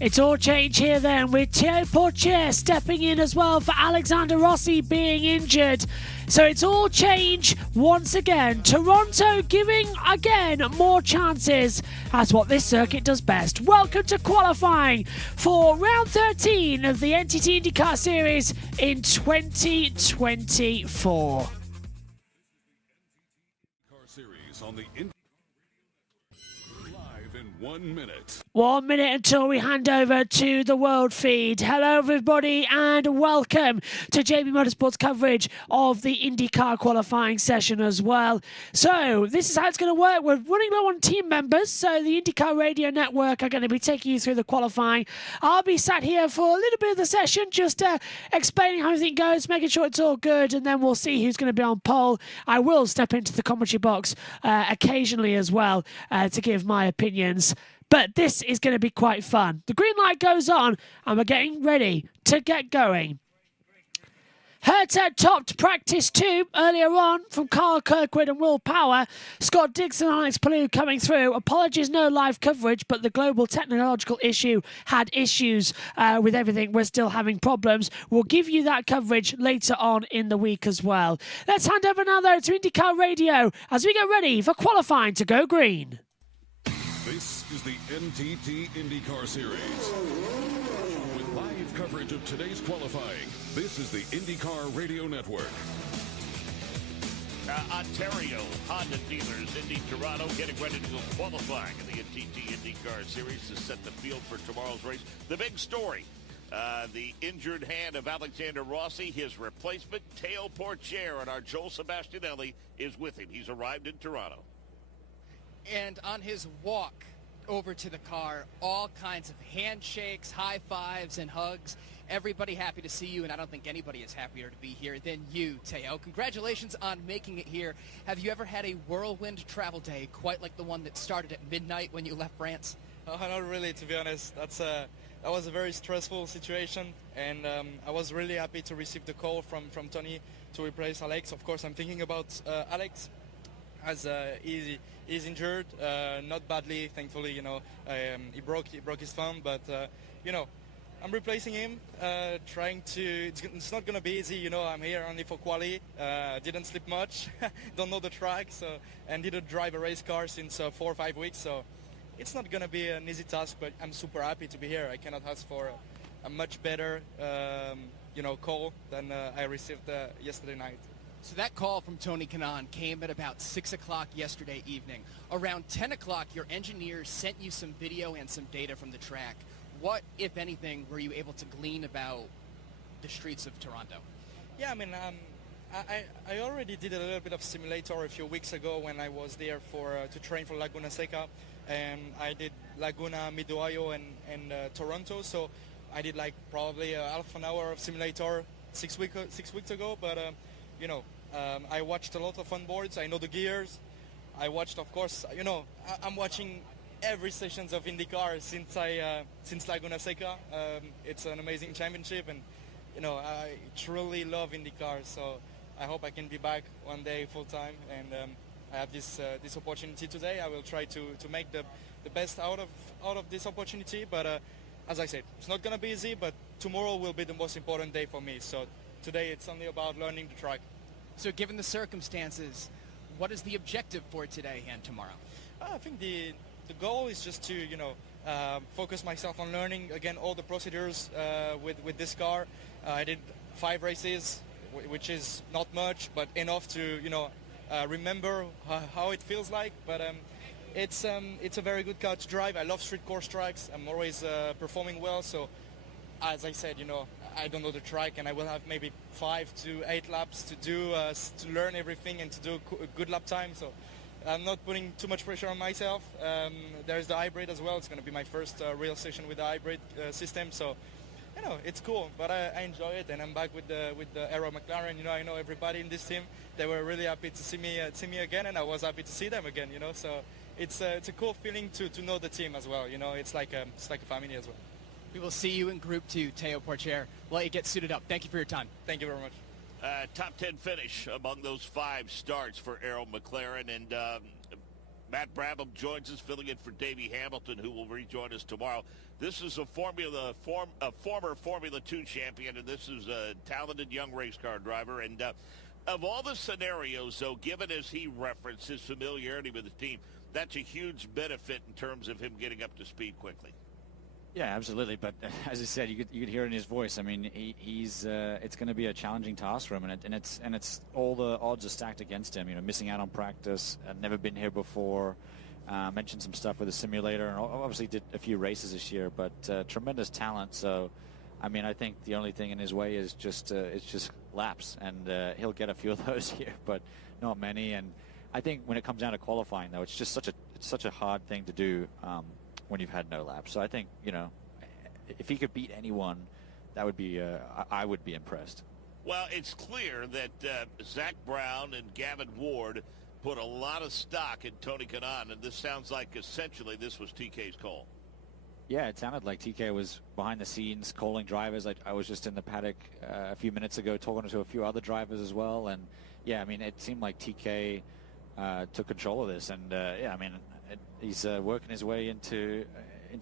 It's all change here then, with Théo Pourchaire stepping in as well for Alexander Rossi being injured. So it's all change once again. Toronto giving again more chances. That's what this circuit does best. Welcome to qualifying for round 13 of the NTT INDYCAR Series in 2024. Series on the live in 1 minute. 1 minute until we hand over to the world feed. Hello everybody and welcome to JBMotorsports coverage of the INDYCAR qualifying session as well. So this is how it's going to work. We're running low on team members, so the INDYCAR radio network are going to be taking you through the qualifying. I'll be sat here for a little bit of the session, just explaining how everything goes, making sure it's all good, and then we'll see who's going to be on pole. I will step into the commentary box occasionally as well to give my opinions. But this is going to be quite fun. The green light goes on and we're getting ready to get going. Herta topped practice 2 earlier on from Carl Kirkwood and Will Power. Scott Dixon and Alex Palou coming through. Apologies, no live coverage, but the global technological issue had issues with everything. We're still having problems. We'll give you that coverage later on in the week as well. Let's hand over now though to INDYCAR Radio as we get ready for qualifying to go green. This is the NTT INDYCAR Series. With live coverage of today's qualifying, this is the INDYCAR Radio Network. Ontario Honda dealers, Indy, Toronto, getting ready to go qualifying in the NTT INDYCAR Series to set the field for tomorrow's race. The big story, the injured hand of Alexander Rossi, his replacement, Théo Pourchaire, and our Joel Sebastianelli is with him. He's arrived in Toronto. And on his walk over to the car, all kinds of handshakes, high fives, and hugs. Everybody happy to see you, and I don't think anybody is happier to be here than you, Théo. Congratulations on making it here. Have you ever had a whirlwind travel day quite like the one that started at midnight when you left France? Oh, not really, to be honest. That was a very stressful situation, and I was really happy to receive the call from Tony to replace Alex. Of course, I'm thinking about Alex, as he's injured, not badly, thankfully. You know, he broke his thumb, but you know, I'm replacing him, trying to. It's not gonna be easy, you know. I'm here only for quali. Didn't sleep much, don't know the track, and didn't drive a race car since 4 or 5 weeks. So it's not gonna be an easy task, but I'm super happy to be here. I cannot ask for a much better, you know, call than I received yesterday night. So that call from Tony Kanaan came at about 6 o'clock yesterday evening. Around 10 o'clock, your engineers sent you some video and some data from the track. What, if anything, were you able to glean about the streets of Toronto? Yeah, I mean, I already did a little bit of simulator a few weeks ago when I was there to train for Laguna Seca, and I did Laguna, Mid-Ohio, and Toronto. So I did like probably half an hour of simulator 6 weeks ago, but you know, I watched a lot of onboards. I know the gears. I watched, of course, you know, I'm watching every sessions of INDYCAR since Laguna Seca. It's an amazing championship, and you know, I truly love INDYCAR. So I hope I can be back one day full time, and I have this opportunity today. I will try to make the best out of this opportunity. But as I said, it's not gonna be easy. But tomorrow will be the most important day for me. So today it's only about learning the track. So given the circumstances, what is the objective for today and tomorrow? I think the goal is just to, you know, focus myself on learning again all the procedures with this car. I did 5 races, which is not much, but enough to, you know, remember how it feels like. But it's a very good car to drive. I love street course tracks. I'm always performing well. So as I said, you know, I don't know the track, and I will have maybe 5 to 8 laps to do to learn everything and to do a good lap time. So I'm not putting too much pressure on myself. There's the hybrid as well. It's going to be my first real session with the hybrid system. So you know, it's cool, but I enjoy it, and I'm back with the Aero McLaren. You know, I know everybody in this team. They were really happy to see me again, and I was happy to see them again. You know, so it's a cool feeling to know the team as well. You know, it's like a family as well. We will see you in Group 2, Théo Pourchaire. We'll let you get suited up. Thank you for your time. Thank you very much. Top 10 finish among those 5 starts for Aero McLaren, and Matt Brabham joins us, filling in for Davey Hamilton, who will rejoin us tomorrow. This is a former Formula 2 champion, and this is a talented young race car driver. And of all the scenarios, though, given as he referenced his familiarity with the team, that's a huge benefit in terms of him getting up to speed quickly. Yeah, absolutely. But as I said, you could hear it in his voice. I mean, he's it's going to be a challenging task for him, and it's all the odds are stacked against him. You know, missing out on practice, never been here before. Mentioned some stuff with the simulator, and obviously did a few races this year. But tremendous talent. So, I mean, I think the only thing in his way is just laps, and he'll get a few of those here, but not many. And I think when it comes down to qualifying, though, it's just such a hard thing to do. When you've had no laps. So I think, you know, if he could beat anyone, that would be, I would be impressed. Well, it's clear that Zach Brown and Gavin Ward put a lot of stock in Tony Kanaan, and this sounds like essentially this was TK's call. Yeah, it sounded like TK was behind the scenes calling drivers. I was just in the paddock a few minutes ago talking to a few other drivers as well. And, yeah, I mean, it seemed like TK took control of this. And, yeah, I mean, he's working his way into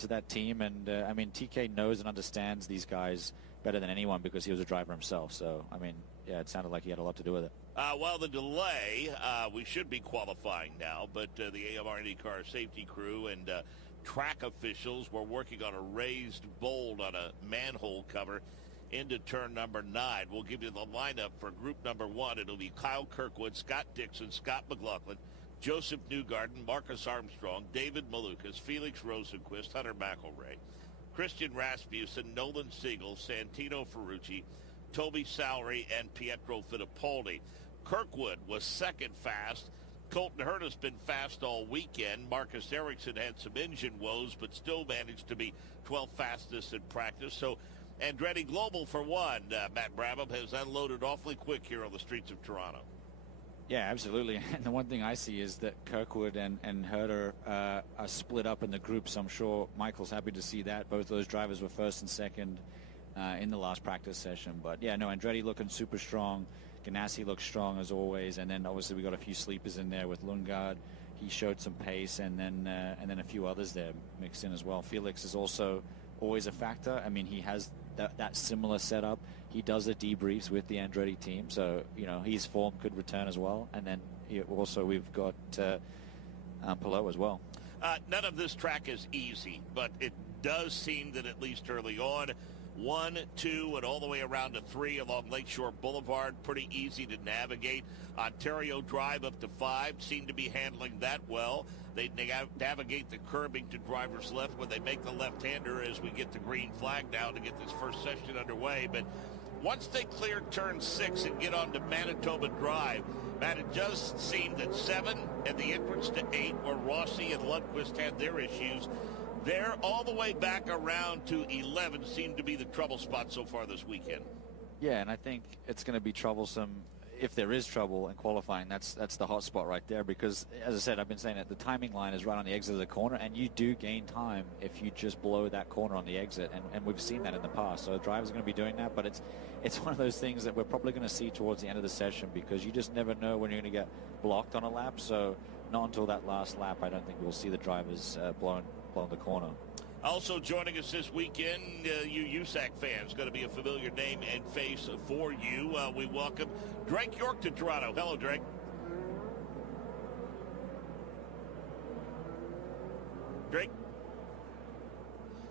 that team, and I mean, TK knows and understands these guys better than anyone because he was a driver himself. So, I mean, yeah, it sounded like he had a lot to do with it. Well, the delay, we should be qualifying now, but the AMR INDYCAR safety crew and track officials were working on a raised bolt on a manhole cover into turn number 9. We'll give you the lineup for group number 1. It'll be Kyle Kirkwood, Scott Dixon, Scott McLaughlin, Joseph Newgarden, Marcus Armstrong, David Malukas, Felix Rosenquist, Hunter McElroy, Christian Rasmussen, Nolan Siegel, Santino Ferrucci, Toby Sowery, and Pietro Fittipaldi. Kirkwood was second fast. Colton Hurd has been fast all weekend. Marcus Ericsson had some engine woes, but still managed to be 12th fastest in practice. So Andretti Global, for one, Matt Brabham has unloaded awfully quick here on the streets of Toronto. Yeah, absolutely. And the one thing I see is that Kirkwood and Herder are split up in the groups. I'm sure Michael's happy to see that. Both those drivers were first and second in the last practice session. But, yeah, no, Andretti looking super strong. Ganassi looks strong as always. And then, obviously, we got a few sleepers in there with Lundgaard. He showed some pace, and then a few others there mixed in as well. Felix is also always a factor. I mean, he has that similar setup. He does the debriefs with the Andretti team, so, you know, his form could return as well. And then also we've got Palou as well. None of this track is easy, but it does seem that at least early on, 1, 2, and all the way around to 3 along Lakeshore Boulevard, pretty easy to navigate. Ontario Drive up to 5 seem to be handling that well. They navigate the curbing to driver's left when they make the left-hander as we get the green flag now to get this first session underway. But once they clear turn 6 and get onto Manitoba Drive, Matt, it does seem that 7 and the entrance to 8, where Rossi and Lundqvist had their issues, they're all the way back around to 11 seem to be the trouble spot so far this weekend. Yeah, and I think it's going to be troublesome if there is trouble in qualifying. That's the hot spot right there, because, as I said, I've been saying that the timing line is right on the exit of the corner, and you do gain time if you just blow that corner on the exit, and we've seen that in the past. So the drivers are going to be doing that, but it's one of those things that we're probably going to see towards the end of the session, because you just never know when you're going to get blocked on a lap. So not until that last lap, I don't think we'll see the drivers blowing the corner. Also joining us this weekend, you USAC fans, going to be a familiar name and face for you. We welcome Drake York to Toronto. Hello, Drake. Drake.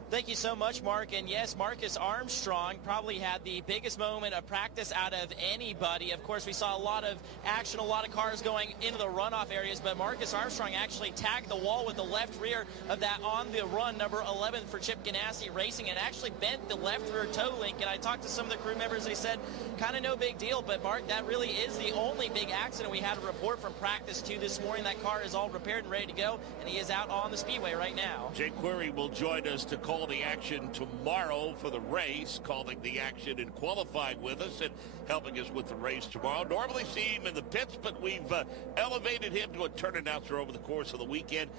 Thank you so much, Mark. And yes, Marcus Armstrong probably had the biggest moment of practice out of anybody. Of course, we saw a lot of action, a lot of cars going into the runoff areas, but Marcus Armstrong actually tagged the wall with the left rear of that on the run, number 11 for Chip Ganassi Racing, and actually bent the left rear toe link. And I talked to some of the crew members. They said, kind of no big deal, but Mark, that really is the only big accident. We had a report from practice 2 this morning. That car is all repaired and ready to go, and he is out on the speedway right now. Jake Query will join us to call the action tomorrow for the race, calling the action and qualifying with us and helping us with the race tomorrow. Normally see him in the pits, but we've elevated him to a turn announcer over the course of the weekend.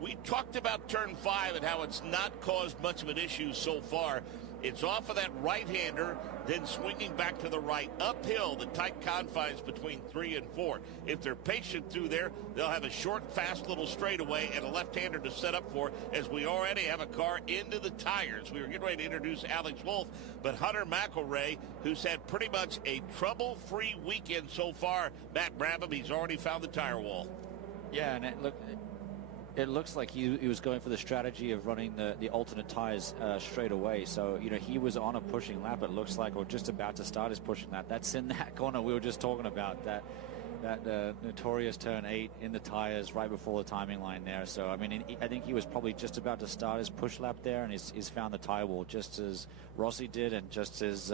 We talked about turn 5 and how it's not caused much of an issue so far. It's off of that right-hander, then swinging back to the right, uphill, the tight confines between 3 and 4. If they're patient through there, they'll have a short, fast little straightaway and a left-hander to set up for, as we already have a car into the tires. We were getting ready to introduce Alex Wolff, but Hunter McElroy, who's had pretty much a trouble-free weekend so far, Matt Brabham, he's already found the tire wall. Yeah, and it looks like he was going for the strategy of running the alternate tires straight away. So, you know, he was on a pushing lap, it looks like, or just about to start his pushing lap. That's in that corner we were just talking about, that notorious turn 8 in the tires right before the timing line there. So, I mean, I think he was probably just about to start his push lap there, and he's found the tire wall just as Rossi did, and just as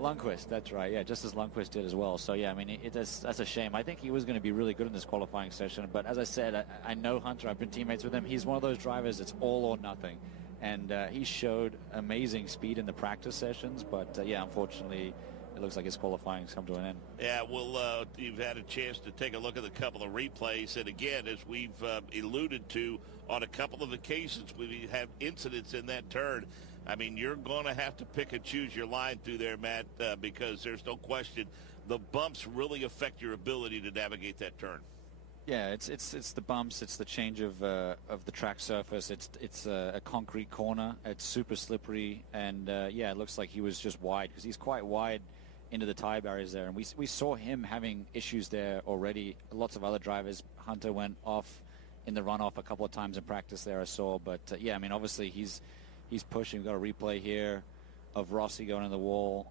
Lundqvist, that's right. Yeah, just as Lundqvist did as well. So, yeah, I mean, that's a shame. I think he was going to be really good in this qualifying session. But as I said, I know Hunter. I've been teammates with him. He's one of those drivers, it's all or nothing. And he showed amazing speed in the practice sessions. But, yeah, unfortunately, it looks like his qualifying's come to an end. Yeah, well, you've had a chance to take a look at a couple of replays. And, again, as we've alluded to on a couple of occasions, we have incidents in that turn. I mean, you're going to have to pick and choose your line through there, Matt, because there's no question the bumps really affect your ability to navigate that turn. Yeah, it's the bumps, it's the change of the track surface, it's a concrete corner, it's super slippery, and yeah, it looks like he was just wide, because he's quite wide into the tire barriers there, and we saw him having issues there already. Lots of other drivers, Hunter went off in the runoff a couple of times in practice there, I saw, but yeah, I mean, obviously he's pushing. We've got a replay here of Rossi going to the wall.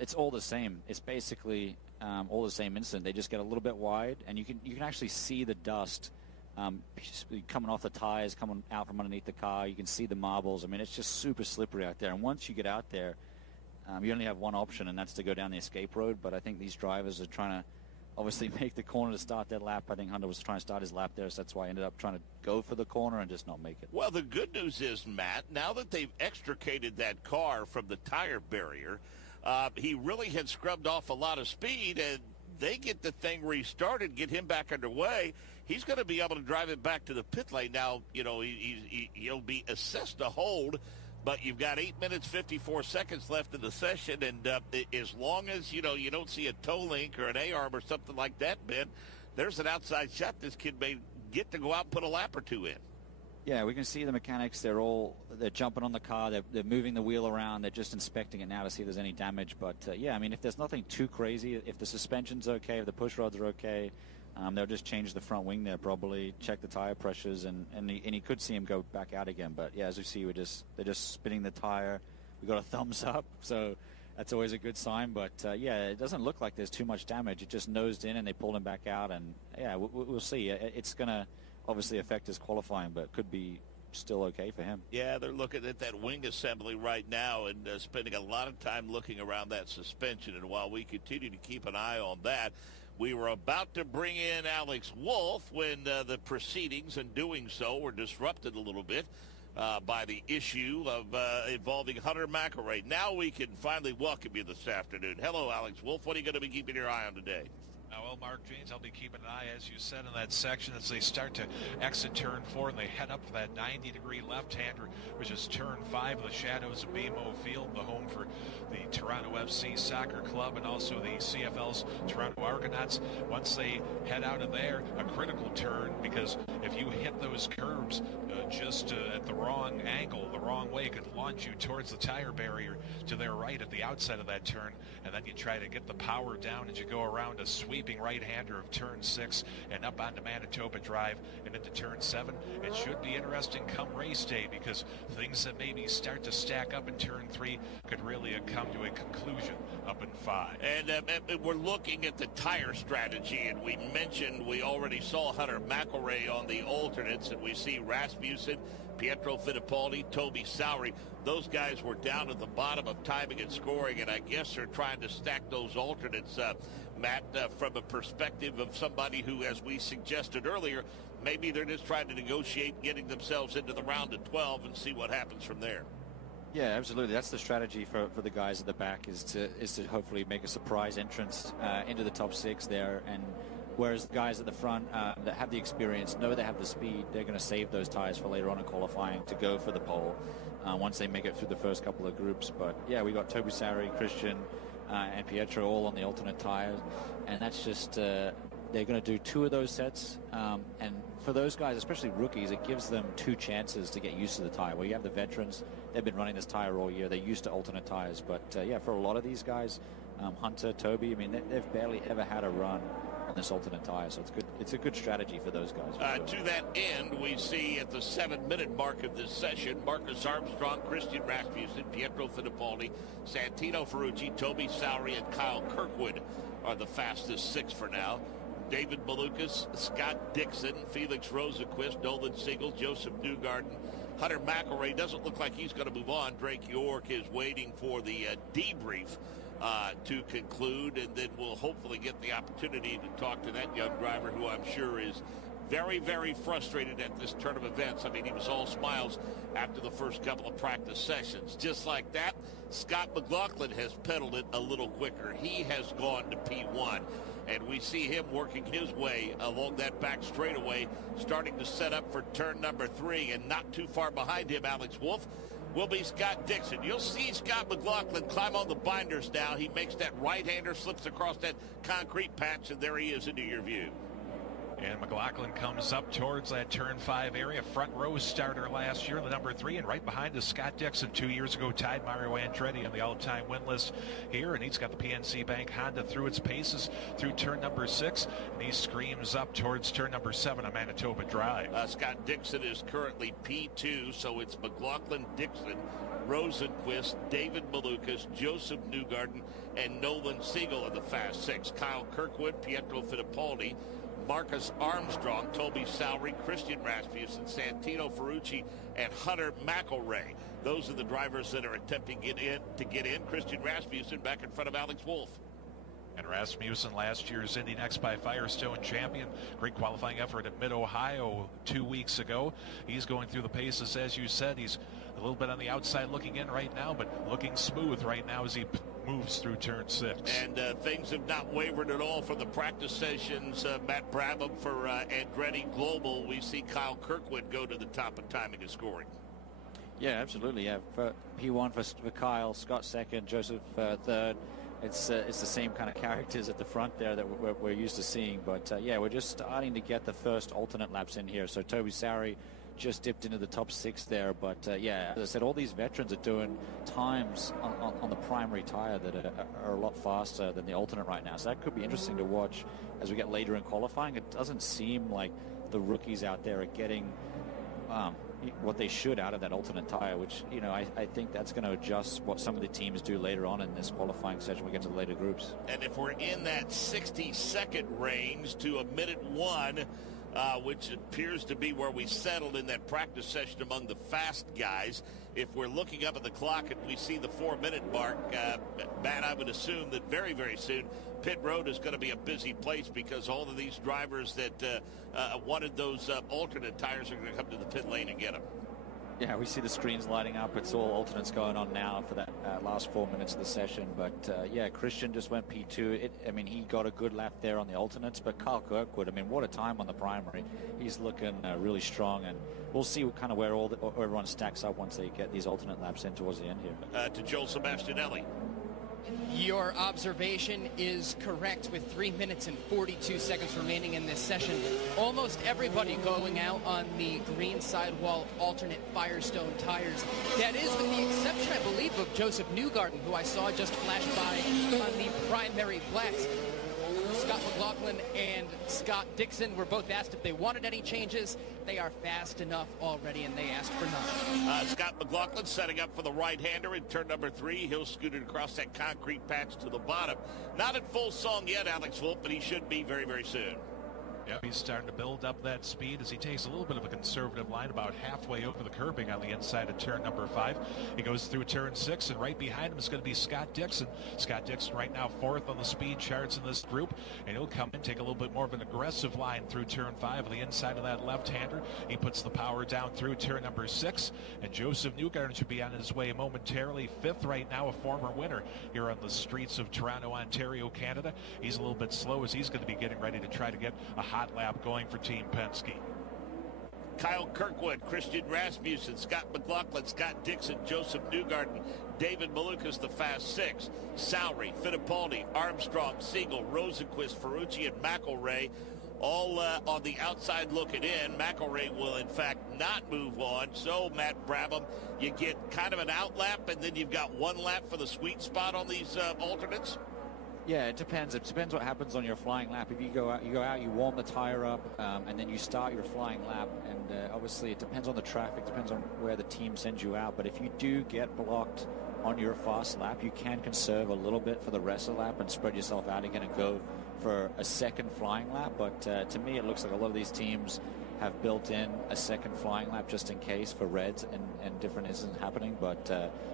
It's all the same. It's basically all the same incident. They just get a little bit wide, and you can actually see the dust coming off the tires, coming out from underneath the car. You can see the marbles. I mean, it's just super slippery out there. And once you get out there, you only have one option, and that's to go down the escape road. But I think these drivers are trying to obviously make the corner to start that lap. I think Hunter was trying to start his lap there, so that's why he ended up trying to go for the corner and just not make it. Well, the good news is, Matt, now that they've extricated that car from the tire barrier, he really had scrubbed off a lot of speed, and they get the thing restarted, get him back underway. He's going to be able to drive it back to the pit lane. Now, you know, he'll be assessed a hold, but you've got 8 minutes, 54 seconds left in the session, and as long as, you know, you don't see a toe link or an A-arm or something like that, Ben, there's an outside shot this kid may get to go out and put a lap or two in. Yeah, we can see the mechanics. They're jumping on the car. They're moving the wheel around. They're just inspecting it now to see if there's any damage. But, yeah, I mean, if there's nothing too crazy, if the suspension's okay, if the push rods are okay, they'll just change the front wing there probably, check the tire pressures, and he could see him go back out again. But, yeah, as we see, they're just spinning the tire. We got a thumbs up, so that's always a good sign. But, yeah, it doesn't look like there's too much damage. It just nosed in, and they pulled him back out. And, yeah, we'll see. It's going to obviously affect his qualifying, but could be still okay for him. Yeah, they're looking at that wing assembly right now and spending a lot of time looking around that suspension. And while we continue to keep an eye on that, we were about to bring in Alex Wolff when the proceedings in doing so were disrupted a little bit by the issue of involving Hunter McElroy. Now we can finally welcome you this afternoon. Hello, Alex Wolff. What are you going to be keeping your eye on today? Well, Mark James, I'll be keeping an eye, as you said, in that section as they start to exit turn 4 and they head up for that 90-degree left-hander, which is turn 5 of the shadows of BMO Field, the home for the Toronto FC Soccer Club and also the CFL's Toronto Argonauts. Once they head out of there, a critical turn, because if you hit those curbs just at the wrong angle, the wrong way, it could launch you towards the tire barrier to their right at the outset of that turn, and then you try to get the power down as you go around a sweeping right-hander of turn 6 and up onto Manitoba Drive and into turn 7. It should be interesting come race day, because things that maybe start to stack up in turn 3 could really come to a conclusion up in 5. And we're looking at the tire strategy, and we mentioned we already saw Hunter McElroy on the alternates, and we see Rasmussen, Pietro Fittipaldi, Toby Sowery. Those guys were down at the bottom of timing and scoring, and I guess they're trying to stack those alternates, Matt, from a perspective of somebody who, as we suggested earlier, maybe they're just trying to negotiate getting themselves into the round of 12 and see what happens from there. Yeah, absolutely. That's the strategy for the guys at the back is to hopefully make a surprise entrance into the top 6 there. And whereas the guys at the front that have the experience, know they have the speed, they're going to save those tires for later on in qualifying to go for the pole once they make it through the first couple of groups. But yeah, we got Toby Sari, Christian, and Pietro all on the alternate tires, and that's just they're going to do 2 of those sets. And for those guys, especially rookies, it gives them 2 chances to get used to the tire. Where you have the veterans, they've been running this tire all year, they're used to alternate tires. But yeah, for a lot of these guys, Hunter, Toby, I mean, they've barely ever had a run on this alternate tire, so it's good. It's a good strategy for those guys. Sure. To that end, we see at the 7-minute mark of this session, Marcus Armstrong, Christian Rasmussen, Pietro Fittipaldi, Santino Ferrucci, Toby Sowry, and Kyle Kirkwood are the fastest 6 for now. David Malukas, Scott Dixon, Felix Rosenquist, Nolan Siegel, Joseph Newgarden, Hunter McElroy. Doesn't look like he's going to move on. Drake York is waiting for the debrief to conclude, and then we'll hopefully get the opportunity to talk to that young driver who I'm sure is very, very frustrated at this turn of events. I mean, he was all smiles after the first couple of practice sessions. Just like that, Scott McLaughlin has pedaled it a little quicker. He has gone to P1, and we see him working his way along that back straightaway, starting to set up for turn number 3, and not too far behind him, Alex Wolff, will be Scott Dixon. You'll see Scott McLaughlin climb on the binders now. He makes that right-hander, slips across that concrete patch, and there he is into your view. And McLaughlin comes up towards that turn 5 area. Front row starter last year, the number 3, and right behind is Scott Dixon. 2 years ago tied Mario Andretti on the all-time win list here, and he's got the PNC Bank Honda through its paces through turn number 6, and he screams up towards turn number 7 on Manitoba Drive. Scott Dixon is currently P2, so it's McLaughlin, Dixon, Rosenquist, David Malukas, Joseph Newgarden, and Nolan Siegel are the fast 6. Kyle Kirkwood, Pietro Fittipaldi, Marcus Armstrong, Toby Sowry, Christian Rasmussen, Santino Ferrucci, and Hunter McElroy. Those are the drivers that are attempting to get in. Christian Rasmussen back in front of Alex Wolff. And Rasmussen, last year's Indy Next by Firestone champion. Great qualifying effort at Mid-Ohio 2 weeks ago. He's going through the paces, as you said. He's a little bit on the outside looking in right now, but looking smooth right now as he moves through turn 6. And things have not wavered at all from the practice sessions. Matt Brabham for Andretti Global. We see Kyle Kirkwood go to the top in timing and scoring. Yeah, absolutely. Yeah, for P1 for Kyle, Scott 2nd, Joseph 3rd. It's the same kind of characters at the front there that we're used to seeing. But yeah, we're just starting to get the first alternate laps in here. So Toby Sowry just dipped into the top 6 there. But yeah, as I said, all these veterans are doing times on the primary tire that are a lot faster than the alternate right now. So that could be interesting to watch as we get later in qualifying. It doesn't seem like the rookies out there are getting what they should out of that alternate tire, which, you know, I think that's going to adjust what some of the teams do later on in this qualifying session when we get to the later groups. And if we're in that 60-second range to a minute 1, which appears to be where we settled in that practice session among the fast guys, if we're looking up at the clock and we see the 4-minute mark, Matt, I would assume that very, very soon pit road is going to be a busy place because all of these drivers that wanted those alternate tires are going to come to the pit lane and get them. Yeah, we see the screens lighting up. It's all alternates going on now for that last 4 minutes of the session. But yeah, Christian just went P2. I mean, he got a good lap there on the alternates. But Kyle Kirkwood, I mean, what a time on the primary. He's looking really strong. And we'll see kind of where everyone stacks up once they get these alternate laps in towards the end here. To Joel Sebastianelli. Your observation is correct. With 3 minutes and 42 seconds remaining in this session, almost everybody going out on the green sidewall alternate Firestone tires. That is with the exception, I believe, of Joseph Newgarden, who I saw just flash by on the primary blacks. Scott McLaughlin and Scott Dixon were both asked if they wanted any changes. They are fast enough already, and they asked for none. Scott McLaughlin setting up for the right-hander in turn number 3. He'll scoot it across that concrete patch to the bottom. Not at full song yet, Alex Wolff, but he should be very, very soon. Yep, he's starting to build up that speed as he takes a little bit of a conservative line about halfway over the curbing on the inside of turn number 5. He goes through turn 6, and right behind him is going to be Scott Dixon. Scott Dixon right now 4th on the speed charts in this group, and he'll come in, take a little bit more of an aggressive line through turn 5 on the inside of that left-hander. He puts the power down through turn number 6, and Joseph Newgarden should be on his way momentarily. 5th right now, a former winner here on the streets of Toronto, Ontario, Canada. He's a little bit slow as he's going to be getting ready to try to get a hot lap going for Team Penske. Kyle Kirkwood, Christian Rasmussen, Scott McLaughlin, Scott Dixon, Joseph Newgarden, David Malukas, the Fast Six, Salry, Fittipaldi, Armstrong, Siegel, Rosenquist, Ferrucci, and McElray all on the outside looking in. McElray will, in fact, not move on. So, Matt Brabham, you get kind of an out lap, and then you've got one lap for the sweet spot on these alternates? Yeah, it depends. It depends what happens on your flying lap. If you go out, you warm the tire up, and then you start your flying lap. And obviously, it depends on the traffic, depends on where the team sends you out. But if you do get blocked on your fast lap, you can conserve a little bit for the rest of the lap and spread yourself out again and go for a second flying lap. But to me, it looks like a lot of these teams have built in a second flying lap just in case for reds and different isn't happening. But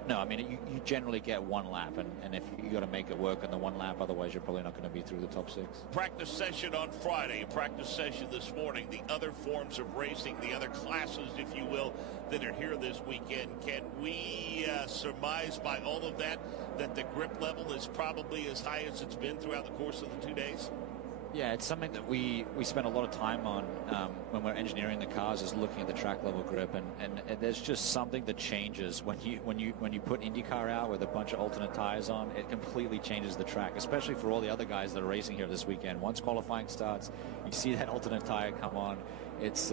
no, I mean, you generally get one lap, and if you got to make it work on the one lap, otherwise you're probably not going to be through the top 6. Practice session on Friday, practice session this morning, the other forms of racing, the other classes, if you will, that are here this weekend. Can we surmise by all of that the grip level is probably as high as it's been throughout the course of the 2 days? Yeah, it's something that we spend a lot of time on when we're engineering the cars, is looking at the track level grip, and there's just something that changes when you put IndyCar out with a bunch of alternate tires on. It completely changes the track, especially for all the other guys that are racing here this weekend. Once qualifying starts, you see that alternate tire come on. It's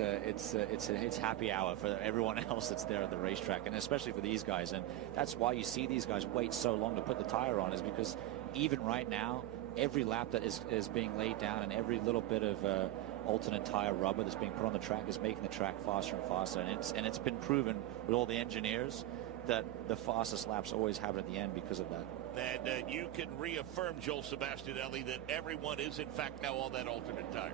happy hour for everyone else that's there at the racetrack, and especially for these guys. And that's why you see these guys wait so long to put the tire on, is because even right now, every lap that is being laid down and every little bit of alternate tire rubber that's being put on the track is making the track faster and faster. And it's been proven with all the engineers that the fastest laps always happen at the end because of that. And you can reaffirm, Joel Sebastianelli, that everyone is in fact now on that alternate tire.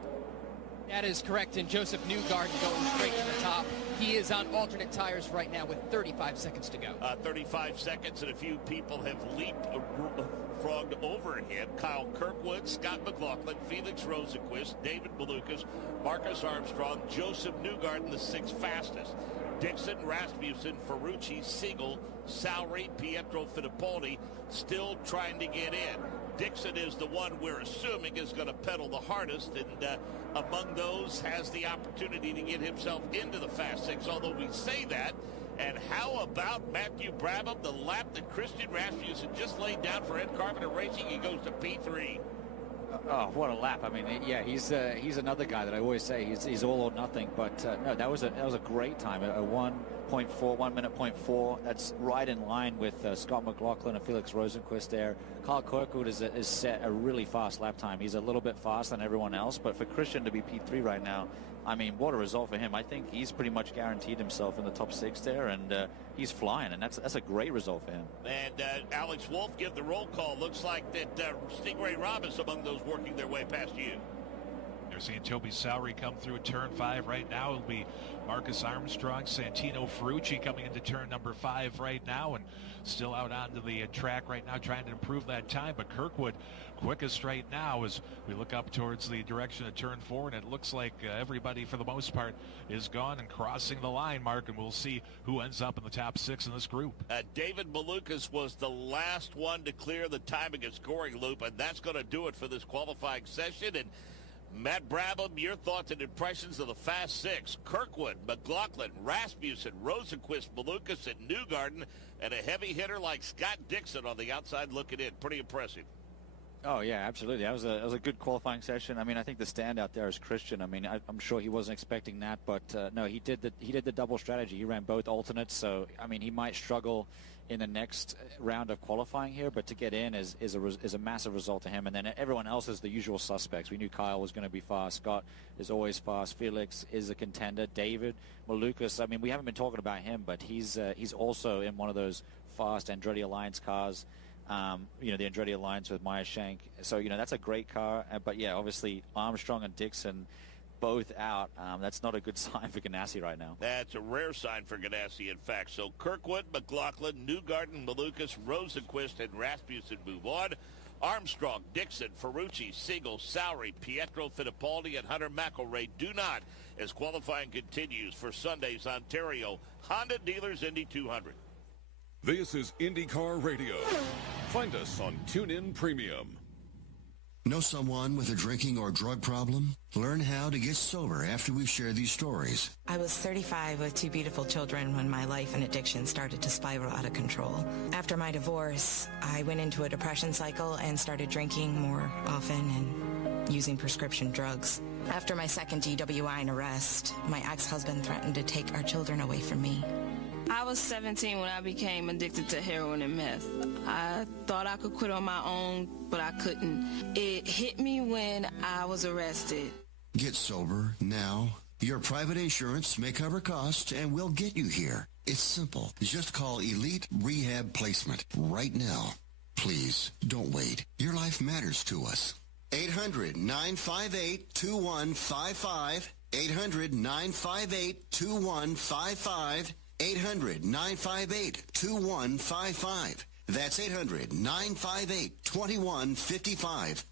That is correct, and Joseph Newgarden going straight to the top. He is on alternate tires right now with 35 seconds to go. 35 seconds, and a few people have leapfrogged over him. Kyle Kirkwood, Scott McLaughlin, Felix Rosenquist, David Malukas, Marcus Armstrong, Joseph Newgarden, the 6th fastest. Dixon, Rasmussen, Ferrucci, Siegel, Salry, Pietro Fittipaldi still trying to get in. Dixon is the one we're assuming is going to pedal the hardest, and among those has the opportunity to get himself into the Fast Six, although we say that. And how about Matthew Brabham, the lap that Christian Rasmussen just laid down for Ed Carpenter Racing? He goes to P3. Oh, what a lap! I mean, yeah, he's another guy that I always say he's all or nothing. But no, that was a great time. A 1 minute 0.4. That's right in line with Scott McLaughlin and Felix Rosenquist there. Kyle Kirkwood is set a really fast lap time. He's a little bit faster than everyone else, but for Christian to be P3 right now, I mean, what a result for him. I think he's pretty much guaranteed himself in the top 6 there, and he's flying, and that's a great result for him. And Alex Wolf give the roll call. Looks like that Stingray Robb is among those working their way past you. They're seeing Toby Salry come through turn 5 right now. It'll be Marcus Armstrong, Santino Ferrucci coming into turn number 5 right now, and still out onto the track right now trying to improve that time. But Kirkwood quickest right now as we look up towards the direction of turn 4, and it looks like everybody for the most part is gone and crossing the line, Mark, and we'll see who ends up in the top 6 in this group. David Malukas was the last one to clear the timing and scoring loop, and that's going to do it for this qualifying session. And Matt Brabham, your thoughts and impressions of the Fast 6. Kirkwood, McLaughlin, Rasmussen, Rosenquist, Malukas, and Newgarden, and a heavy hitter like Scott Dixon on the outside looking in. Pretty impressive. Oh, yeah, absolutely. That was a good qualifying session. I mean, I think the standout there is Christian. I mean, I'm sure he wasn't expecting that, but no, he did the double strategy. He ran both alternates, so, I mean, he might struggle in the next round of qualifying here, but to get in is a massive result to him. And then everyone else is the usual suspects. We knew Kyle was going to be fast. Scott is always fast. Felix is a contender. David, Malukas, I mean, we haven't been talking about him, but he's also in one of those fast Andretti Alliance cars. You know, the Andretti Alliance with Meyer Shank. So, you know, that's a great car. But, yeah, obviously Armstrong and Dixon, both out. That's not a good sign for Ganassi right now. That's a rare sign for Ganassi, in fact. So Kirkwood, McLaughlin, Newgarden, Malukas, Rosenquist, and Rasmussen move on. Armstrong, Dixon, Ferrucci, Siegel, Sowry, Pietro Fittipaldi, and Hunter McElroy do not, as qualifying continues for Sunday's Ontario Honda Dealers Indy 200. This is IndyCar Radio. Find us on TuneIn Premium. Know someone with a drinking or drug problem? Learn how to get sober after we share these stories. I was 35 with 2 beautiful children when my life and addiction started to spiral out of control. After my divorce, I went into a depression cycle and started drinking more often and using prescription drugs. After my second DWI and arrest, my ex-husband threatened to take our children away from me. I was 17 when I became addicted to heroin and meth. I thought I could quit on my own, but I couldn't. It hit me when I was arrested. Get sober now. Your private insurance may cover costs and we'll get you here. It's simple. Just call Elite Rehab Placement right now. Please, don't wait. Your life matters to us. 800-958-2155. 800-958-2155. 800-958-2155. That's 800-958-2155.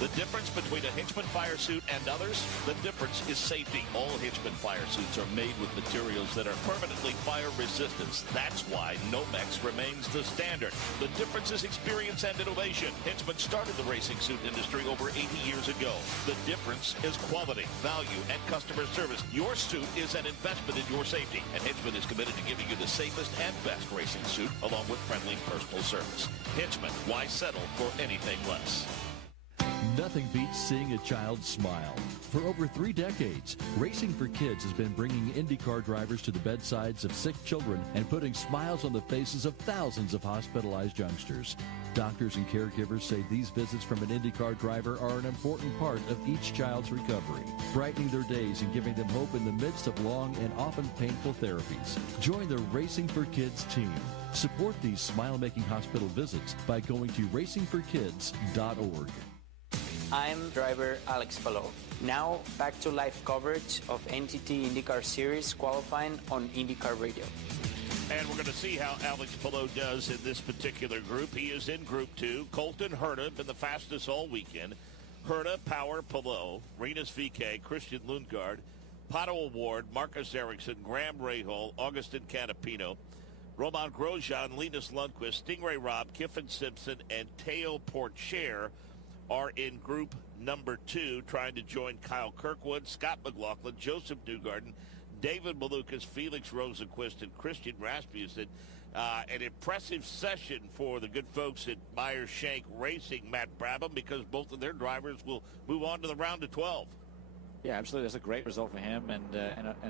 The difference between a Hinchman fire suit and others, the difference is safety. All Hinchman fire suits are made with materials that are permanently fire resistant. That's why Nomex remains the standard. The difference is experience and innovation. Hinchman started the racing suit industry over 80 years ago. The difference is quality, value, and customer service. Your suit is an investment in your safety, and Hinchman is committed to giving you the safest and best racing suit along with friendly personal service. Hinchman, why settle for anything less? Nothing beats seeing a child smile. For over 3 decades, Racing for Kids has been bringing IndyCar drivers to the bedsides of sick children and putting smiles on the faces of thousands of hospitalized youngsters. Doctors and caregivers say these visits from an IndyCar driver are an important part of each child's recovery, brightening their days and giving them hope in the midst of long and often painful therapies. Join the Racing for Kids team. Support these smile-making hospital visits by going to racingforkids.org. I'm driver Alex Palou. Now back to live coverage of NTT IndyCar Series qualifying on IndyCar Radio. And we're going to see how Alex Palou does in this particular group. He is in Group 2. Colton Herta been the fastest all weekend. Herta, Power, Palou, Rinus VeeKay, Christian Lundgaard, Pato Award, Marcus Ericsson, Graham Rahal, Augustin Canapino, Roman Grosjean, Linus Lundqvist, Stingray Robb, Kiffin Simpson, and Teo Porcher are in group number 2, trying to join Kyle Kirkwood, Scott McLaughlin, Joseph Newgarden, David Malukas, Felix Rosenquist, and Christian Rasmussen. An impressive session for the good folks at Meyer Shank Racing, Matt Brabham, because both of their drivers will move on to the round of 12. Yeah, absolutely. That's a great result for him, and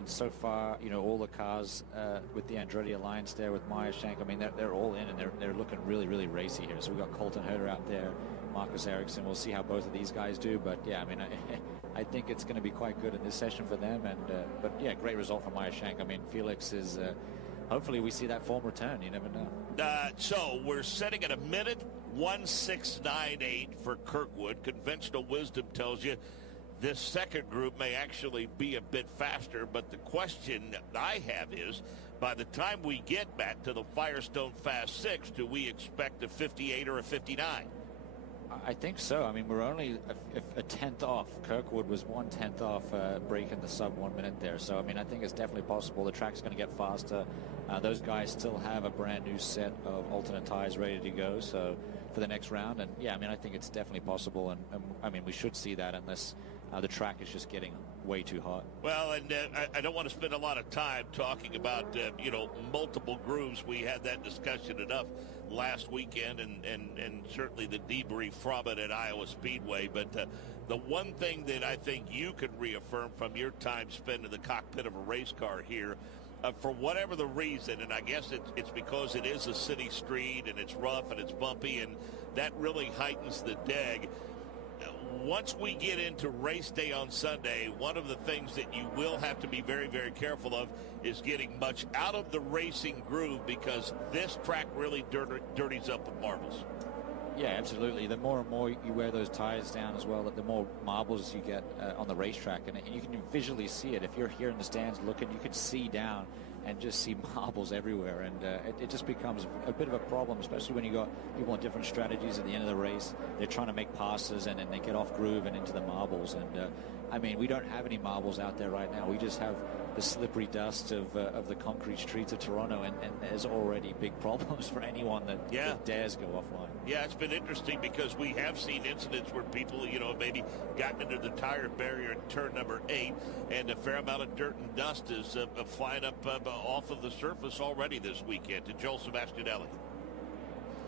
so far, you know, all the cars with the Andretti Alliance there with Meyer Shank, I mean, they're all in, and they're looking really, really racy here. So we've got Colton Herta out there, Marcus Ericsson. We'll see how both of these guys do, but yeah, I mean, I think it's going to be quite good in this session for them, and but yeah, great result for Meyer Shank. I mean, Felix is. Hopefully, we see that form return. You never know. So we're setting at a minute 1:06.98 for Kirkwood. Conventional wisdom tells you this second group may actually be a bit faster, but the question I have is, by the time we get back to the Firestone Fast 6, do we expect a 58 or a 59? I think so. I mean, we're only a tenth off. Kirkwood was 1/10 off breaking the sub 1 minute there. So, I mean, I think it's definitely possible. The track's going to get faster. Those guys still have a brand new set of alternate tires ready to go. So, for the next round. And, yeah, I mean, I think it's definitely possible. And I mean, we should see that unless the track is just getting way too hot. Well, and I don't want to spend a lot of time talking about, you know, multiple grooves. We had that discussion enough last weekend and certainly the debrief from it at Iowa Speedway. But the one thing that I think you can reaffirm from your time spent in the cockpit of a race car here, for whatever the reason, and I guess it's because it is a city street and it's rough and it's bumpy, and that really heightens the dag. Once we get into race day on Sunday, one of the things that you will have to be very, very careful of is getting much out of the racing groove, because this track really dirties up with marbles. Yeah, absolutely. The more and more you wear those tires down as well, the more marbles you get on the racetrack. And you can visually see it. If you're here in the stands looking, you can see down and just see marbles everywhere. And it just becomes a bit of a problem, especially when you got people on different strategies at the end of the race. They're trying to make passes and then they get off groove and into the marbles. And I mean, we don't have any marbles out there right now. We just have the slippery dust of the concrete streets of Toronto, and there's already big problems for anyone that dares go offline. Yeah, it's been interesting because we have seen incidents where people, you know, maybe gotten into the tire barrier at turn number 8, and a fair amount of dirt and dust is flying up off of the surface already this weekend. To Joel Sebastianelli.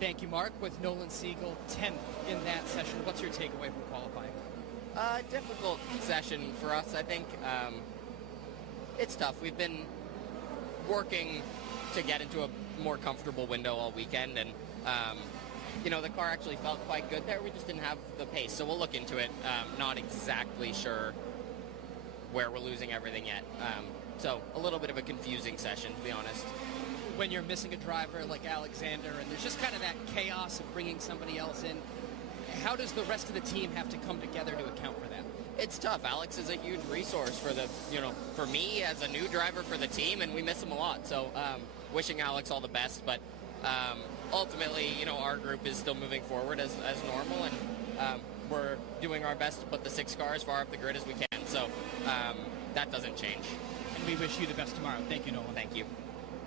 Thank you, Mark. With Nolan Siegel 10th in that session, what's your takeaway from qualifying? Difficult session for us, I think. It's tough. We've been working to get into a more comfortable window all weekend, and you know, the car actually felt quite good there. We just didn't have the pace, so we'll look into it. Not exactly sure where we're losing everything yet. So a little bit of a confusing session, to be honest. When you're missing a driver like Alexander, and there's just kind of that chaos of bringing somebody else in, how does the rest of the team have to come together to account for that? It's tough. Alex is a huge resource for the, you know, for me as a new driver for the team, and we miss him a lot. So wishing Alex all the best, but ultimately, you know, our group is still moving forward as normal, and we're doing our best to put the 6 car as far up the grid as we can. So that doesn't change. And we wish you the best tomorrow. Thank you, Nolan. Thank you.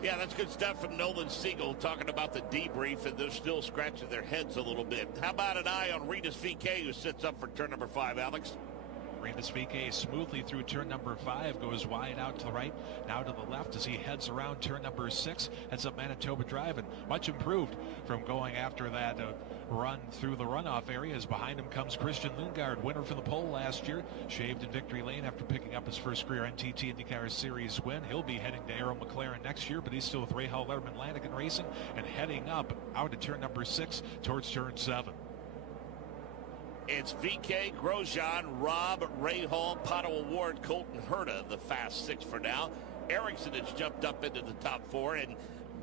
Yeah, that's good stuff from Nolan Siegel talking about the debrief, and they're still scratching their heads a little bit. How about an eye on Rinus VeeKay, who sits up for turn number 5, Alex? Rinus VeeKay smoothly through turn number 5, goes wide out to the right, now to the left as he heads around turn number 6, heads up Manitoba Drive, and much improved from going after that run through the runoff areas. Behind him comes Christian Lundgaard, winner from the pole last year, shaved in victory lane after picking up his first career NTT IndyCar Series win. He'll be heading to Arrow McLaren next year, but he's still with Rahal Letterman Lanigan Racing and heading up out of turn number 6 towards turn 7. It's VeeKay, Grosjean, Robb, Rahal, Pato O'Ward, Colton Herta, the fast 6 for now. Ericsson has jumped up into the top 4, and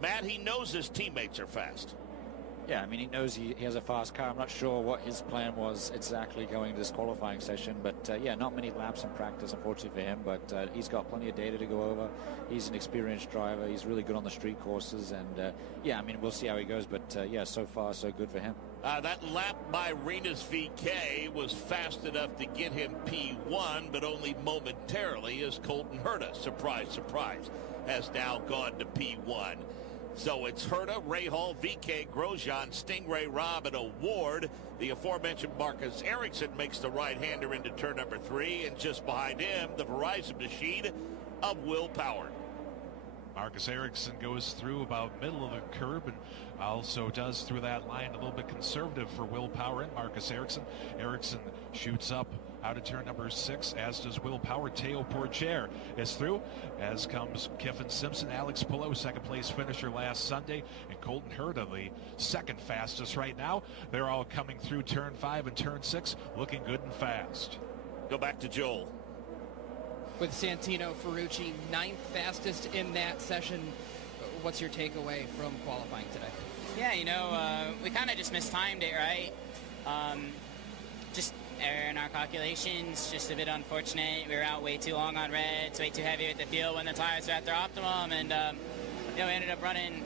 Matt, he knows his teammates are fast. Yeah, I mean, he knows he has a fast car. I'm not sure what his plan was exactly going to this qualifying session, but yeah, not many laps in practice, unfortunately for him, but he's got plenty of data to go over. He's an experienced driver. He's really good on the street courses, and yeah, I mean, we'll see how he goes, but yeah, so far, so good for him. That lap by Rinus VeeKay was fast enough to get him P1, but only momentarily, as Colton Herta, surprise, surprise, has now gone to P1. So it's Herta, Rahal, VeeKay, Grosjean, Stingray, Robb, and O'Ward. The aforementioned Marcus Ericsson makes the right-hander into turn number 3, and just behind him, the Verizon machine of Will Power. Marcus Ericsson goes through about middle of the curb and also does through that line a little bit conservative for Will Power and Marcus Ericsson. Ericsson shoots up out of turn number 6, as does Will Power. Teo Pourchaire is through, as comes Kiffin Simpson. Alex Palou, second place finisher last Sunday, and Colton Herta, the second fastest right now. They're all coming through turn 5 and turn 6, looking good and fast. Go back to Joel. With Santino Ferrucci 9th fastest in that session, what's your takeaway from qualifying today? Yeah, you know, we kind of just mistimed it, right? Just error in our calculations, just a bit unfortunate. We were out way too long on reds, way too heavy with the fuel when the tires were at their optimum, and you know, we ended up running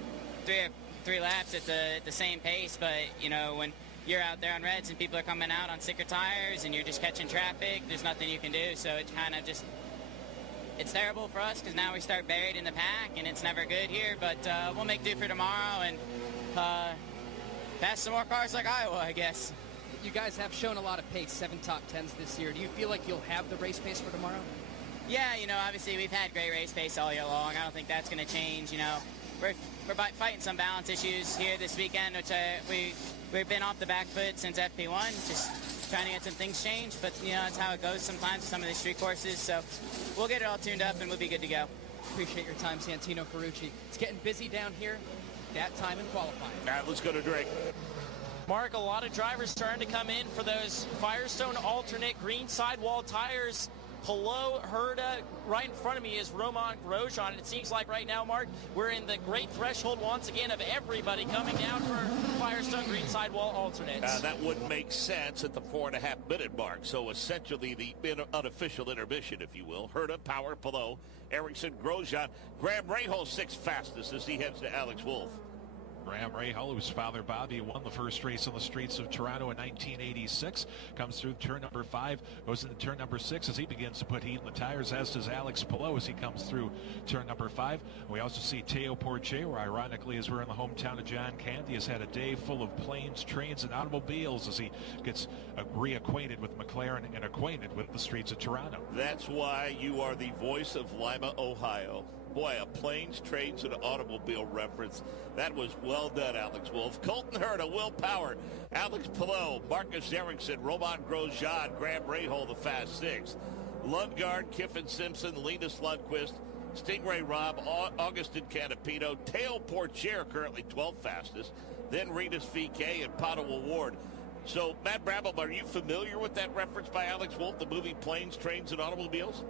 three laps at the same pace. But you know, when you're out there on reds and people are coming out on sicker tires and you're just catching traffic, there's nothing you can do. So it kind of just, it's terrible for us because now we start buried in the pack and it's never good here, but we'll make do for tomorrow and pass some more cars like Iowa, I guess. You guys have shown a lot of pace, 7 top 10s this year. Do you feel like you'll have the race pace for tomorrow? Yeah, you know, obviously we've had great race pace all year long. I don't think that's going to change. You know, we're fighting some balance issues here this weekend, which we've been off the back foot since FP1, just trying to get some things changed. But, you know, that's how it goes sometimes with some of these street courses. So we'll get it all tuned up and we'll be good to go. Appreciate your time, Santino Ferrucci. It's getting busy down here. That time in qualifying. All right, let's go to Drake. Mark, a lot of drivers starting to come in for those Firestone alternate green sidewall tires. Palou, Herta. Right in front of me is Romain Grosjean. It seems like right now, Mark, we're in the great threshold once again of everybody coming down for Firestone green sidewall alternates. That would make sense at the 4.5-minute mark. So essentially the unofficial intermission, if you will. Herta, Power, Palou, Ericsson, Grosjean. Graham Rahal 6th fastest as he heads to Alex Wolff. Graham Rahal, whose father Bobby won the first race on the streets of Toronto in 1986, comes through turn number 5, goes into turn number 6 as he begins to put heat in the tires, as does Alex Palou as he comes through turn number 5. We also see Teo Porcher, who ironically, as we're in the hometown of John Candy, has had a day full of planes, trains, and automobiles as he gets reacquainted with McLaren and acquainted with the streets of Toronto. That's why you are the voice of Lima, Ohio. Boy, a planes, trains, and automobile reference. That was well done, Alex Wolff. Colton Herta, Will Power, Alex Palou, Marcus Ericsson, Romain Grosjean, Graham Rahal, the Fast Six. Lundgaard, Kiffin Simpson, Linus Lundqvist, Stingray Robb, Augustin Canapino, Teo Porcher, currently 12th fastest, then Rinus VeeKay and Pato O'Ward. So, Matt Brabham, are you familiar with that reference by Alex Wolff, the movie Planes, Trains, and Automobiles?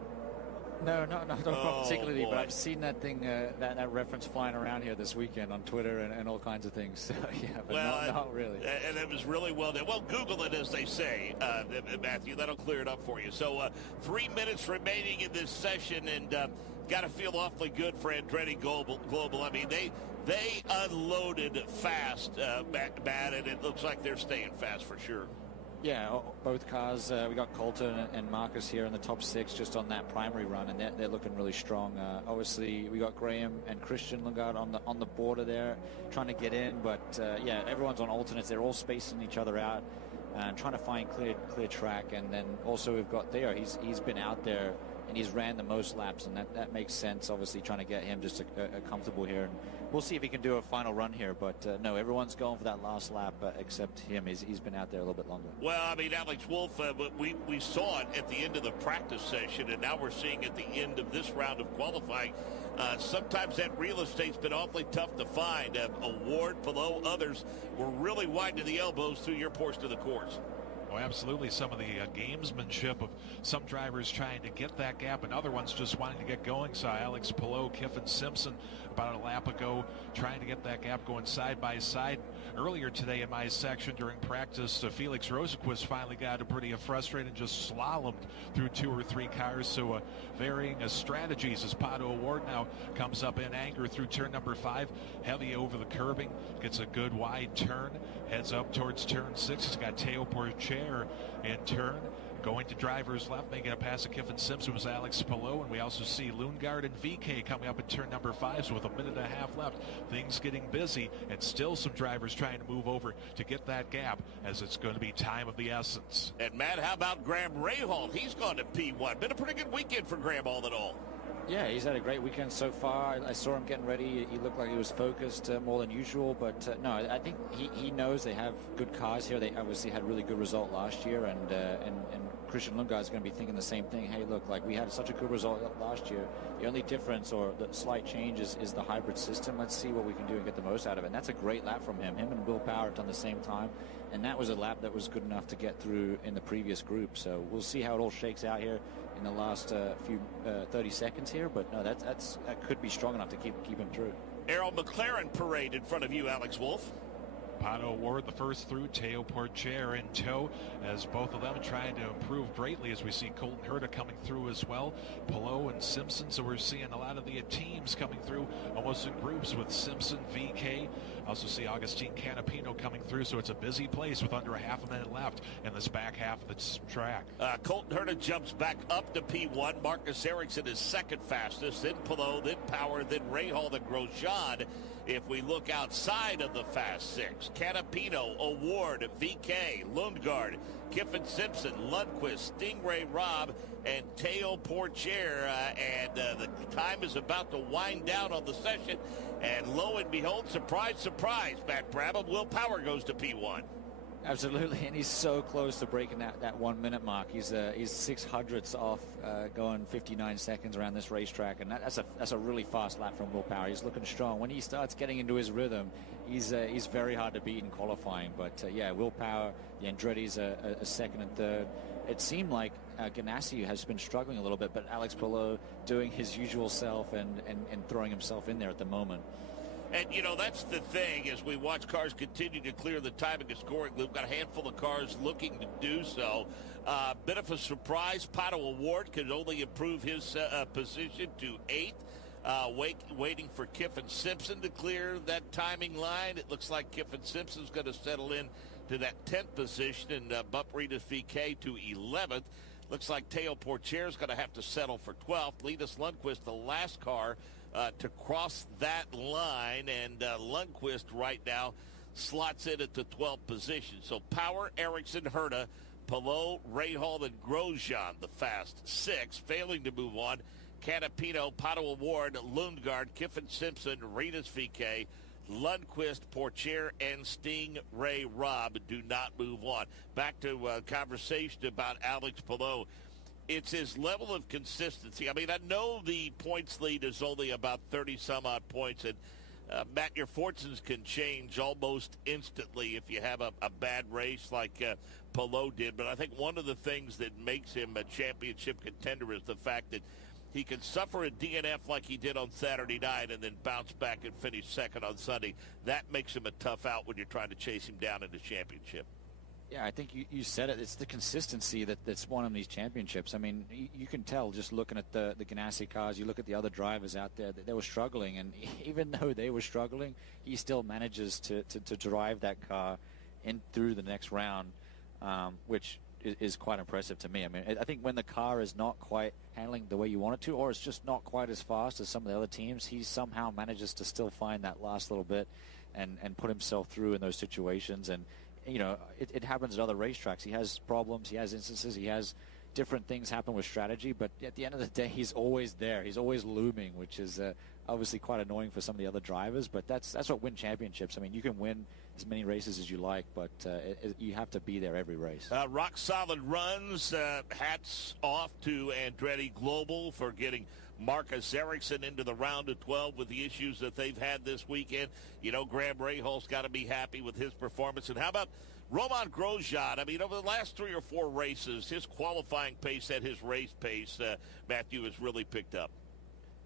No, not particularly, boy. but I've seen that thing, that reference flying around here this weekend on Twitter and all kinds of things. So, yeah, but not really. And it was really well done. Well, Google it, as they say, Matthew. That'll clear it up for you. So 3 minutes remaining in this session, and got to feel awfully good for Andretti Global. I mean, they unloaded fast, Matt, and it looks like they're staying fast for sure. Yeah, both cars. We got Colton and Marcus here in the top 6 just on that primary run, and they're looking really strong. Obviously, we got Graham and Christian Lundgaard on the border there, trying to get in. But yeah, everyone's on alternates. They're all spacing each other out and trying to find clear track. And then also we've got Theo. He's been out there and he's ran the most laps, and that makes sense. Obviously, trying to get him just a comfortable here. And we'll see if he can do a final run here, but no, everyone's going for that last lap except him. He's been out there a little bit longer. Well, I mean, Alex Wolff, we saw it at the end of the practice session, and now we're seeing at the end of this round of qualifying. Sometimes that real estate's been awfully tough to find. O'Ward, Palou, others were really wide to the elbows through your portion of the course. Oh, absolutely. Some of the gamesmanship of some drivers trying to get that gap and other ones just wanting to get going. Saw Alex Palou, Kiffin Simpson about a lap ago trying to get that gap going side by side. Earlier today in my section during practice, Felix Rosenqvist finally got pretty frustrated and just slalomed through 2 or 3 cars. So varying strategies as Pato O'Ward now comes up in anger through turn number 5. Heavy over the curbing, gets a good wide turn, heads up towards turn 6. He's got Teo Porcher in turn. Going to driver's left, making a pass at Kiffin Simpson was Alex Palou, and we also see Lundgaard and VeeKay coming up in turn number 5. So with a minute and a half left, things getting busy, and still some drivers trying to move over to get that gap, as it's going to be time of the essence. And Matt, how about Graham Rahal? He's gone to P1. Been a pretty good weekend for Graham, all in all. Yeah, he's had a great weekend so far. I saw him getting ready. He looked like he was focused more than usual. But no, I think he knows they have good cars here. They obviously had a really good result last year, and Christian Lundgaard is going to be thinking the same thing. Hey, look, like we had such a good result last year. The only difference or the slight change is the hybrid system. Let's see what we can do and get the most out of it. And that's a great lap from him. Him and Will Power have done the same time. And that was a lap that was good enough to get through in the previous group. So we'll see how it all shakes out here in the last few 30 seconds here. But no, that could be strong enough to keep him through. Errol McLaren parade in front of you, Alex Wolff. Pato O'Ward the first through, Teo Porcher in tow, as both of them trying to improve greatly, as we see Colton Herta coming through as well, Palou and Simpson. So we're seeing a lot of the teams coming through almost in groups with Simpson, VeeKay. Also see Augustin Canapino coming through, so it's a busy place with under a half a minute left in this back half of the track. Colton Herta jumps back up to P1. Marcus Ericsson is second fastest, then Palou, then Power, then Rahal, then Grosjean. If we look outside of the Fast Six, Canapino, O'Ward, VeeKay, Lundgaard, Kiffin Simpson, Lundqvist, Stingray Robb, and Teo Porcher. And the time is about to wind down on the session. And lo and behold, surprise, surprise, Matt Brabham, Will Power goes to P1. Absolutely, and he's so close to breaking that 1 minute mark. He's 600ths off going 59 seconds around this racetrack, and that's a really fast lap from Will Power. He's looking strong. When he starts getting into his rhythm, he's very hard to beat in qualifying. But yeah, Will Power, the Andretti's a second and third. It seemed like Ganassi has been struggling a little bit, but Alex Palou doing his usual self and throwing himself in there at the moment. And, you know, that's the thing as we watch cars continue to clear the timing and scoring loop. Got a handful of cars looking to do so. Bit of a surprise. Pato O'Ward could only improve his position to 8th. Waiting for Kiffin Simpson to clear that timing line. It looks like Kiffin Simpson's going to settle in to that 10th position and bump Ritas VK to 11th. Looks like Teo Porcher's going to have to settle for 12th. Linus Lundqvist, the last car to cross that line, and Lundqvist right now slots in at the 12th position. So Power, Ericsson, Herta, Palou, Rahal, and Grosjean, the fast 6, failing to move on. Canapino, Pato O'Ward, Lundgaard, Kiffin Simpson, Ritas VK, Lundqvist, Porcher, and Stingray Robb do not move on. Back to conversation about Alex Palou. It's his level of consistency. I mean, I know the points lead is only about 30-some-odd points, and Matt, your fortunes can change almost instantly if you have a bad race like Palou did. But I think one of the things that makes him a championship contender is the fact that he can suffer a DNF like he did on Saturday night and then bounce back and finish second on Sunday. That makes him a tough out when you're trying to chase him down in the championship. Yeah, I think you said it. It's the consistency that's won him these championships. I mean, you can tell just looking at the Ganassi cars. You look at the other drivers out there, they were struggling. And even though they were struggling, he still manages to drive that car in through the next round, which is quite impressive to me. I mean, I think when the car is not quite handling the way you want it to, or it's just not quite as fast as some of the other teams, he somehow manages to still find that last little bit and put himself through in those situations. And you know, it happens at other racetracks. He has problems, he has instances, he has different things happen with strategy, but at the end of the day, he's always there. He's always looming, which is obviously quite annoying for some of the other drivers, but that's what wins championships. I mean, you can win as many races as you like, but you have to be there every race. Rock solid runs. Hats off to Andretti Global for getting Marcus Ericsson into the round of 12 with the issues that they've had this weekend. You know, Graham Rahal's got to be happy with his performance. And how about Roman Grosjean? I mean, over the last 3 or 4 races, his qualifying pace at his race pace, Matthew, has really picked up.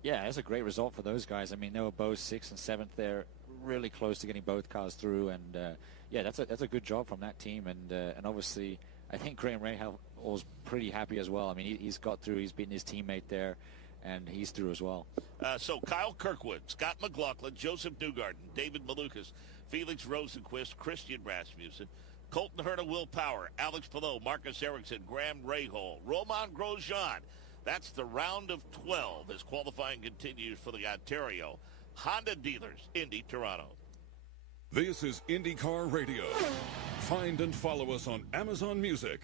Yeah, that's a great result for those guys. I mean, they were both 6th and 7th there, really close to getting both cars through. And, yeah, that's a good job from that team. And obviously, I think Graham Rahal was pretty happy as well. I mean, he's got through. He's beaten his teammate there, and he's through as well. So Kyle Kirkwood, Scott McLaughlin, Joseph Newgarden, David Malukas, Felix Rosenquist, Christian Rasmussen, Colton Herta, Will Power, Alex Palou, Marcus Ericsson, Graham Rahal, Roman Grosjean. That's the round of 12 as qualifying continues for the Ontario Honda dealers, Indy, Toronto. This is IndyCar Radio. Find and follow us on Amazon Music.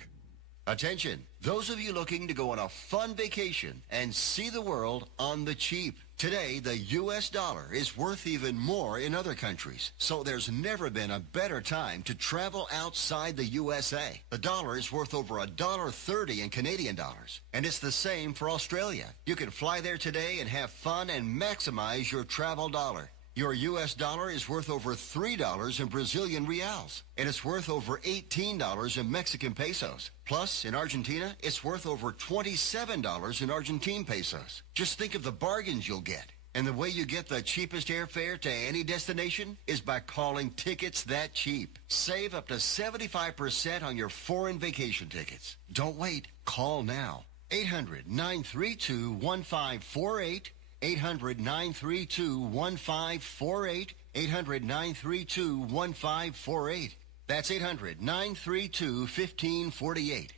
Attention, those of you looking to go on a fun vacation and see the world on the cheap. Today, the U.S. dollar is worth even more in other countries, so there's never been a better time to travel outside the USA. The dollar is worth over $1.30 in Canadian dollars, and it's the same for Australia. You can fly there today and have fun and maximize your travel dollar. Your U.S. dollar is worth over $3 in Brazilian reals, and it's worth over $18 in Mexican pesos. Plus, in Argentina, it's worth over $27 in Argentine pesos. Just think of the bargains you'll get. And the way you get the cheapest airfare to any destination is by calling Tickets That Cheap. Save up to 75% on your foreign vacation tickets. Don't wait. Call now. 800-932-1548. 800-932-1548. 800-932-1548. That's 800-932-1548.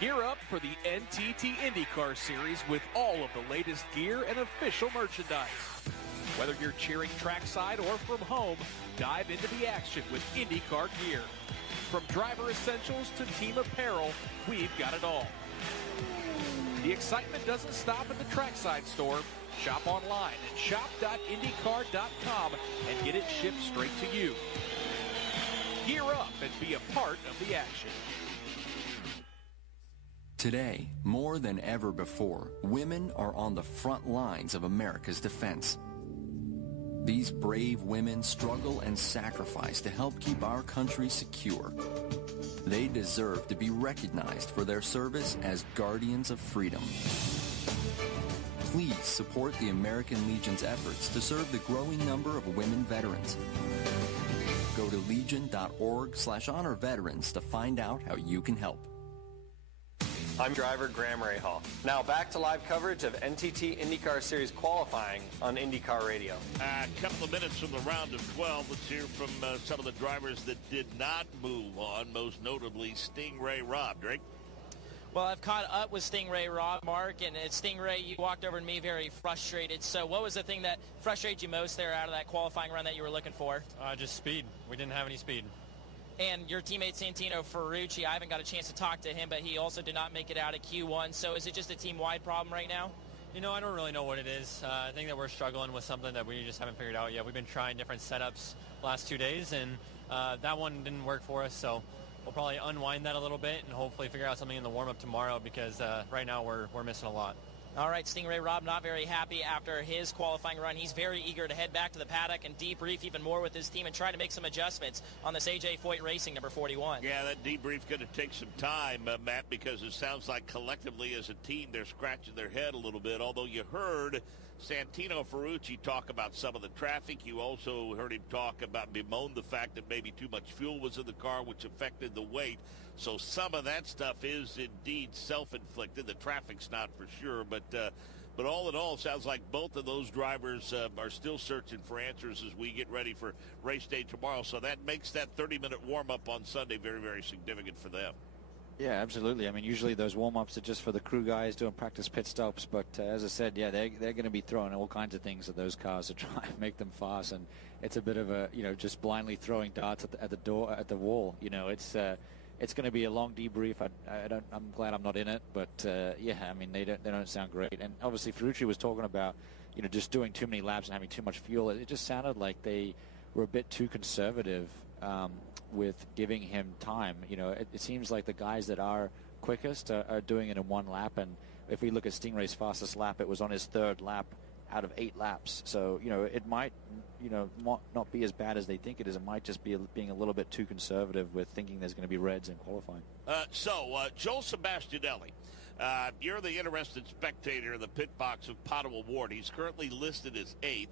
Gear up for the NTT INDYCAR Series with all of the latest gear and official merchandise. Whether you're cheering trackside or from home, dive into the action with INDYCAR gear. From driver essentials to team apparel, we've got it all. The excitement doesn't stop at the trackside store. Shop online at shop.indycar.com and get it shipped straight to you. Gear up and be a part of the action. Today, more than ever before, women are on the front lines of America's defense. These brave women struggle and sacrifice to help keep our country secure. They deserve to be recognized for their service as guardians of freedom. Please support the American Legion's efforts to serve the growing number of women veterans. Go to legion.org/honor veterans to find out how you can help. I'm driver Graham Rahal. Now back to live coverage of NTT IndyCar Series qualifying on INDYCAR Radio. A couple of minutes from the round of 12. Let's hear from some of the drivers that did not move on, most notably Stingray Rob. Drake? Well, I've caught up with Stingray Rob, Mark, and at Stingray, you walked over to me very frustrated. So what was the thing that frustrated you most there out of that qualifying run that you were looking for? Just speed. We didn't have any speed. And your teammate Santino Ferrucci, I haven't got a chance to talk to him, but he also did not make it out of Q1. So is it just a team-wide problem right now? You know, I don't really know what it is. I think that we're struggling with something that we just haven't figured out yet. We've been trying different setups last 2 days, and that one didn't work for us. So we'll probably unwind that a little bit and hopefully figure out something in the warm-up tomorrow, because right now we're missing a lot. All right, Stingray Rob not very happy after his qualifying run. He's very eager to head back to the paddock and debrief even more with his team and try to make some adjustments on this AJ Foyt Racing number 41. Yeah, that debrief going to take some time, Matt, because it sounds like collectively as a team they're scratching their head a little bit. Although you heard Santino Ferrucci talk about some of the traffic. You also heard him bemoan the fact that maybe too much fuel was in the car, which affected the weight. So some of that stuff is indeed self-inflicted. The traffic's not for sure, but all in all, it sounds like both of those drivers are still searching for answers as we get ready for race day tomorrow. So that makes that 30-minute warm-up on Sunday very, very significant for them. Yeah, absolutely. I mean, usually those warm-ups are just for the crew guys doing practice pit stops. But as I said, yeah, they're going to be throwing all kinds of things at those cars to try and make them fast. And it's a bit of a, just blindly throwing darts at the wall. It's going to be a long debrief. I'm glad I'm not in it, but yeah, I mean they don't sound great. And obviously Ferrucci was talking about just doing too many laps and having too much fuel. It just sounded like they were a bit too conservative with giving him time. It seems like the guys that are quickest are doing it in one lap. And if we look at Stingray's fastest lap, it was on his third lap out of 8 laps. So it might not be as bad as they think it is. It might just be being a little bit too conservative with thinking there's going to be reds in qualifying. Joel Sebastianelli, you're the interested spectator in the pit box of Pato O'Ward. He's currently listed as 8th.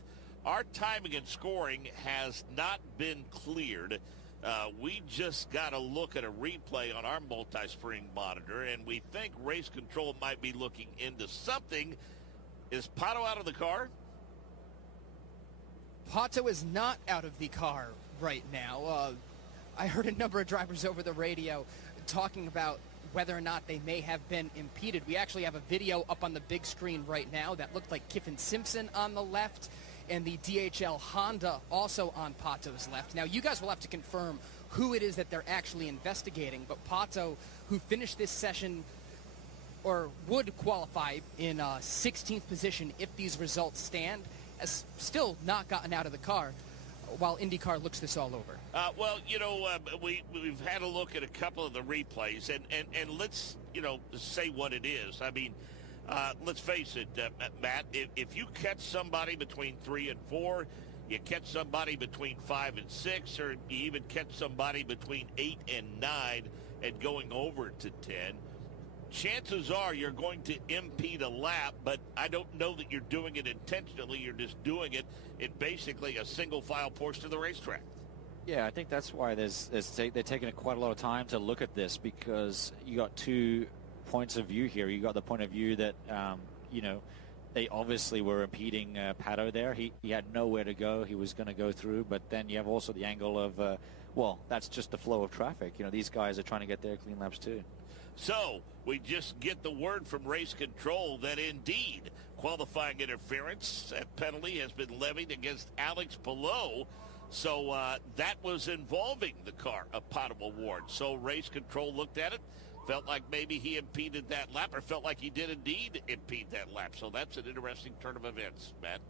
Our timing and scoring has not been cleared. We just got a look at a replay on our multi-spring monitor, and we think race control might be looking into something. Is Pato out of the car? Pato is not out of the car right now. I heard a number of drivers over the radio talking about whether or not they may have been impeded. We actually have a video up on the big screen right now that looked like Kiffin Simpson on the left and the DHL Honda also on Pato's left. Now, you guys will have to confirm who it is that they're actually investigating, but Pato, who finished this session or would qualify in 16th position if these results stand, has still not gotten out of the car while IndyCar looks this all over. We've had a look at a couple of the replays, and let's, say what it is. I mean, let's face it, Matt, if you catch somebody between 3 and 4, you catch somebody between 5 and 6, or you even catch somebody between 8 and 9 and going over to 10, chances are you're going to impede a lap, but I don't know that you're doing it intentionally. You're just doing it in basically a single-file portion of the racetrack. Yeah, I think that's why they're taking quite a lot of time to look at this, because you got 2 points of view here. You got the point of view that, they obviously were impeding Pato there. He had nowhere to go. He was going to go through, but then you have also the angle of, that's just the flow of traffic. These guys are trying to get their clean laps too. So we just get the word from race control that indeed qualifying interference, that penalty has been levied against Alex Palou. So that was involving the car of Pato O'Ward. So race control looked at it, felt like maybe he impeded that lap, or felt like he did indeed impede that lap. So that's an interesting turn of events, Matt.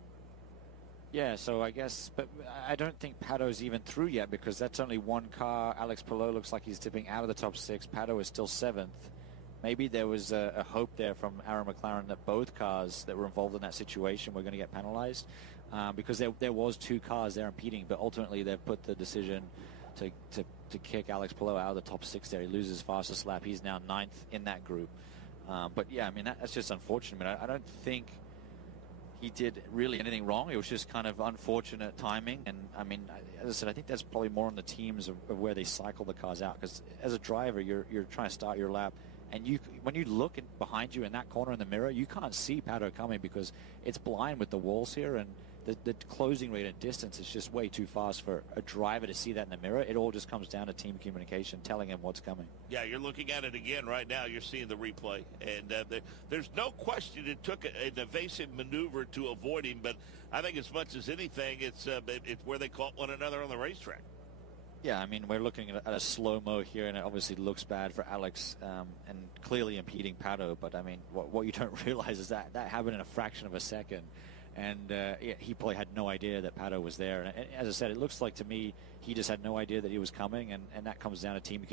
Yeah, so I guess, but I don't think Pato's even through yet, because that's only one car. Alex Palou looks like he's dipping out of the top 6. Pato is still 7th. Maybe there was a hope there from Aaron McLaren that both cars that were involved in that situation were going to get penalized, because there was 2 cars there impeding, but ultimately they've put the decision to kick Alex Palou out of the top 6 there. He loses fastest lap. He's now 9th in that group. But yeah, I mean, that's just unfortunate. I don't think he did really anything wrong. It was just kind of unfortunate timing. And I mean, as I said, I think that's probably more on the teams of where they cycle the cars out. Because as a driver, you're trying to start your lap, and when you look behind you in that corner in the mirror, you can't see Pato coming because it's blind with the walls here, and the closing rate and distance is just way too fast for a driver to see that in the mirror. It all just comes down to team communication, telling him what's coming. Yeah, you're looking at it again right now. You're seeing the replay. And there's no question it took an evasive maneuver to avoid him, but I think as much as anything, it's where they caught one another on the racetrack. Yeah, I mean, we're looking at a slow-mo here, and it obviously looks bad for Alex and clearly impeding Pato. But, I mean, what you don't realize is that happened in a fraction of a second. And he probably had no idea that Pato was there. And as I said, it looks like to me he just had no idea that he was coming, and that comes down to team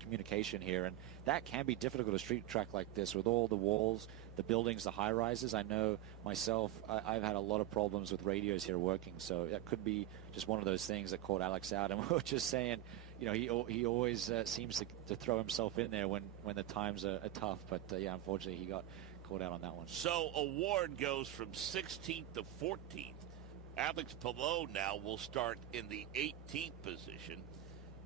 communication here. And that can be difficult at a street track like this with all the walls, the buildings, the high-rises. I know myself, I've had a lot of problems with radios here working, so that could be just one of those things that caught Alex out. And we were just saying, you know, he always seems to throw himself in there when the times are tough. But, yeah, unfortunately he got caught out on that one. So Award goes from 16th to 14th. Alex Palou now will start in the 18th position.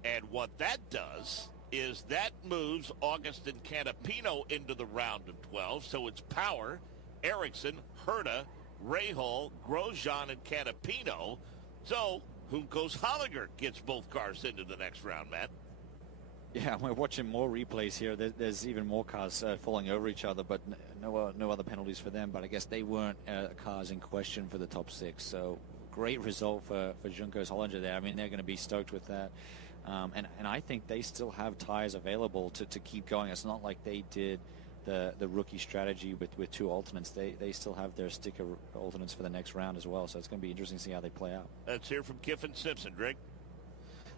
And what that does is that moves Augustin Canapino into the round of 12. So it's Power, Ericsson, Herta, Rahal, Grosjean, and Canapino. So Juncos Holliger gets both cars into the next round, Matt. Yeah, we're watching more replays here. There's even more cars falling over each other, but no other penalties for them. But I guess they weren't cars in question for the top 6. So great result for Juncos Hollinger there. I mean, they're going to be stoked with that. And I think they still have tires available to keep going. It's not like they did the rookie strategy with 2 alternates. They still have their sticker alternates for the next round as well. So it's going to be interesting to see how they play out. Let's hear from Kiffin Simpson, Drake.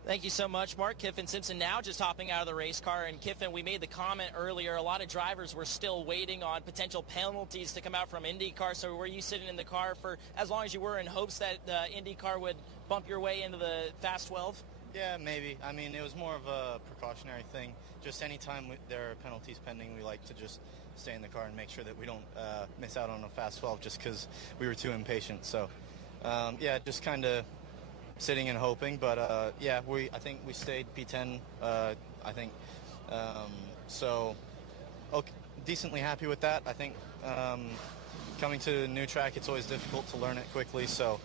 Thank you so much, Mark. Kiffin Simpson now just hopping out of the race car. And Kiffin, we made the comment earlier, a lot of drivers were still waiting on potential penalties to come out from IndyCar. So were you sitting in the car for as long as you were in hopes that IndyCar would bump your way into the Fast 12? Yeah, maybe. I mean, it was more of a precautionary thing. Just anytime there are penalties pending, we like to just stay in the car and make sure that we don't miss out on a Fast 12 just because we were too impatient. So, yeah, just kind of sitting and hoping, but yeah, I think we stayed P10. I think so. Okay, decently happy with that. I think coming to a new track, it's always difficult to learn it quickly. So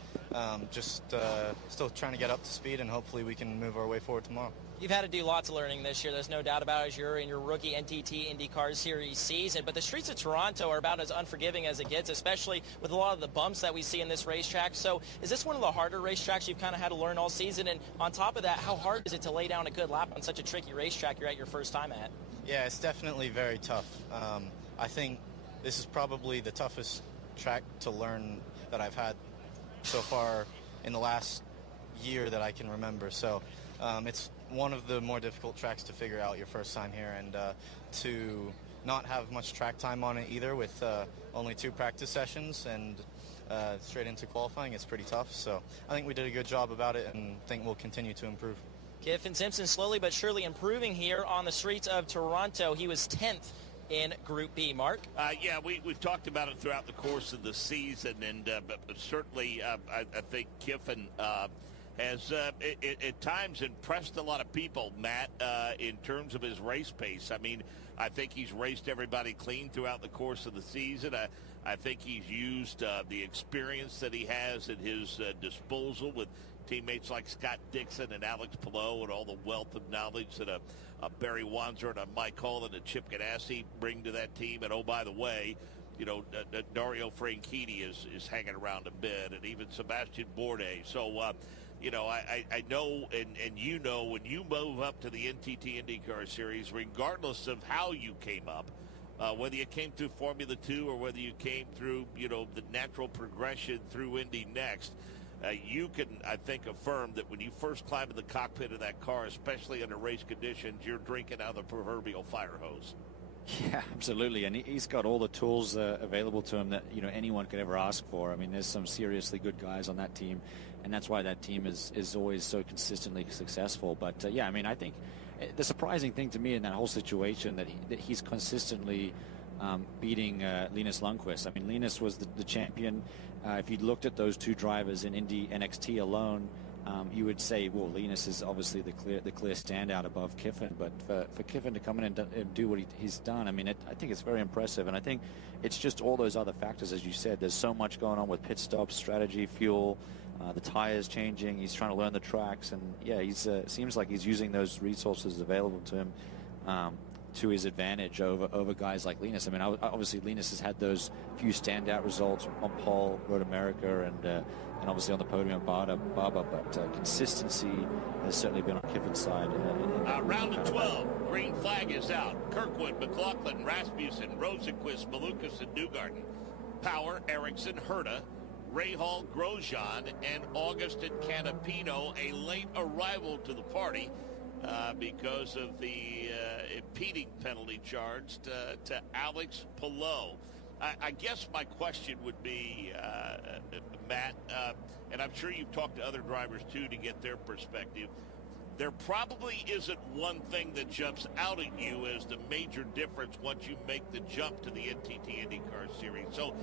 just still trying to get up to speed, and hopefully we can move our way forward tomorrow. You've had to do lots of learning this year. There's no doubt about it as you're in your rookie NTT IndyCar Series season. But the streets of Toronto are about as unforgiving as it gets, especially with a lot of the bumps that we see in this racetrack. So is this one of the harder racetracks you've kind of had to learn all season? And on top of that, how hard is it to lay down a good lap on such a tricky racetrack you're at your first time at? Yeah, it's definitely very tough. I think this is probably the toughest track to learn that I've had so far in the last year that I can remember. So it's one of the more difficult tracks to figure out your first time here, and to not have much track time on it either with only 2 practice sessions and straight into qualifying. It's pretty tough. So I think we did a good job about it, and think we'll continue to improve. Kiffin Simpson slowly but surely improving here on the streets of Toronto. He was 10th in Group B. Mark? Yeah, we've talked about it throughout the course of the season, and but certainly I think Kiffin has at times impressed a lot of people, Matt, in terms of his race pace. I mean, I think he's raced everybody clean throughout the course of the season. I think he's used the experience that he has at his disposal with teammates like Scott Dixon and Alex Palou, and all the wealth of knowledge that a Barry Wanzer and a Mike Hall and a Chip Ganassi bring to that team. And oh, by the way, you know, Dario Franchitti is hanging around a bit, and even Sebastian Bourdais. So, you know, I know, and you know, when you move up to the NTT IndyCar Series, regardless of how you came up, whether you came through Formula 2 or whether you came through, you know, the natural progression through Indy Next, you can, I think, affirm that when you first climb in the cockpit of that car, especially under race conditions, you're drinking out of the proverbial fire hose. Yeah, absolutely, and he's got all the tools available to him that anyone could ever ask for. I mean, there's some seriously good guys on that team, and that's why that team is always so consistently successful. But yeah, I mean, I think the surprising thing to me in that whole situation that he's consistently beating Linus Lundqvist. I mean, Linus was the champion. If you looked at those two drivers in Indy NXT alone, you would say, well, Linus is obviously the clear standout above Kiffin, but for Kiffin to come in and do what he's done, I mean, I think it's very impressive, and I think it's just all those other factors, as you said. There's so much going on with pit stops, strategy, fuel, the tires changing. He's trying to learn the tracks, and yeah, he's seems like he's using those resources available to him to his advantage over guys like Linus. I mean, obviously Linus has had those few standout results on pole, Road America, and obviously on the podium at Barber, but consistency has certainly been on Kiffin's side. Round of 12, green flag is out. Kirkwood, McLaughlin, Rasmussen, Rosenqvist, Malukas, and Newgarden. Power, Ericsson, Herta, Rahal, Grosjean, and Augustin Canapino, a late arrival to the party because of the impeding penalty charged to Alex Palou. I guess my question would be, Matt, and I'm sure you've talked to other drivers too to get their perspective. There probably isn't one thing that jumps out at you as the major difference once you make the jump to the NTT IndyCar Series. So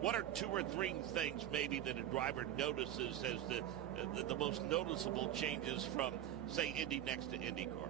what are 2 or 3 things maybe that a driver notices as the most noticeable changes from, say, Indy next to IndyCar?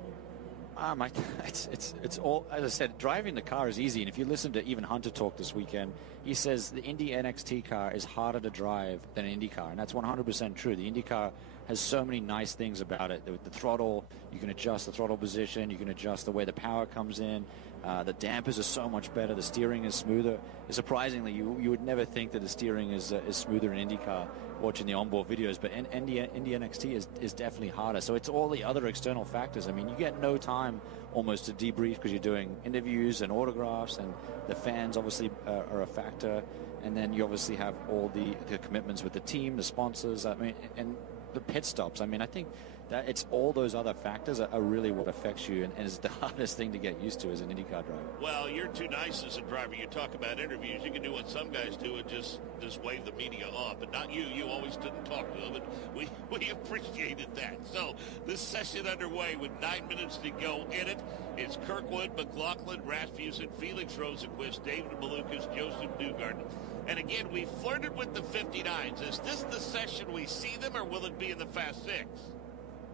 It's all, as I said, driving the car is easy. And if you listen to even Hunter talk this weekend, he says the Indy NXT car is harder to drive than an Indy car. And that's 100% true. The Indy car has so many nice things about it. The throttle, you can adjust the throttle position. You can adjust the way the power comes in. The dampers are so much better. The steering is smoother. Surprisingly, you would never think that the steering is smoother in IndyCar watching the onboard videos, but Indy NXT is definitely harder. So it's all the other external factors. I mean, you get no time almost to debrief because you're doing interviews and autographs, and the fans obviously are a factor. And then you obviously have all the commitments with the team, the sponsors, I mean, and the pit stops. I mean, I think that it's all those other factors are really what affects you, and is the hardest thing to get used to as an IndyCar driver. Well, you're too nice as a driver. You talk about interviews. You can do what some guys do and just wave the media off, but not you. You always didn't talk to them, and we appreciated that. So this session underway with 9 minutes to go in it. It's Kirkwood, McLaughlin, Rasmussen, Felix Rosenqvist, David Malukas, Joseph Newgarden. And again, we flirted with the 59s. Is this the session we see them, or will it be in the Fast Six?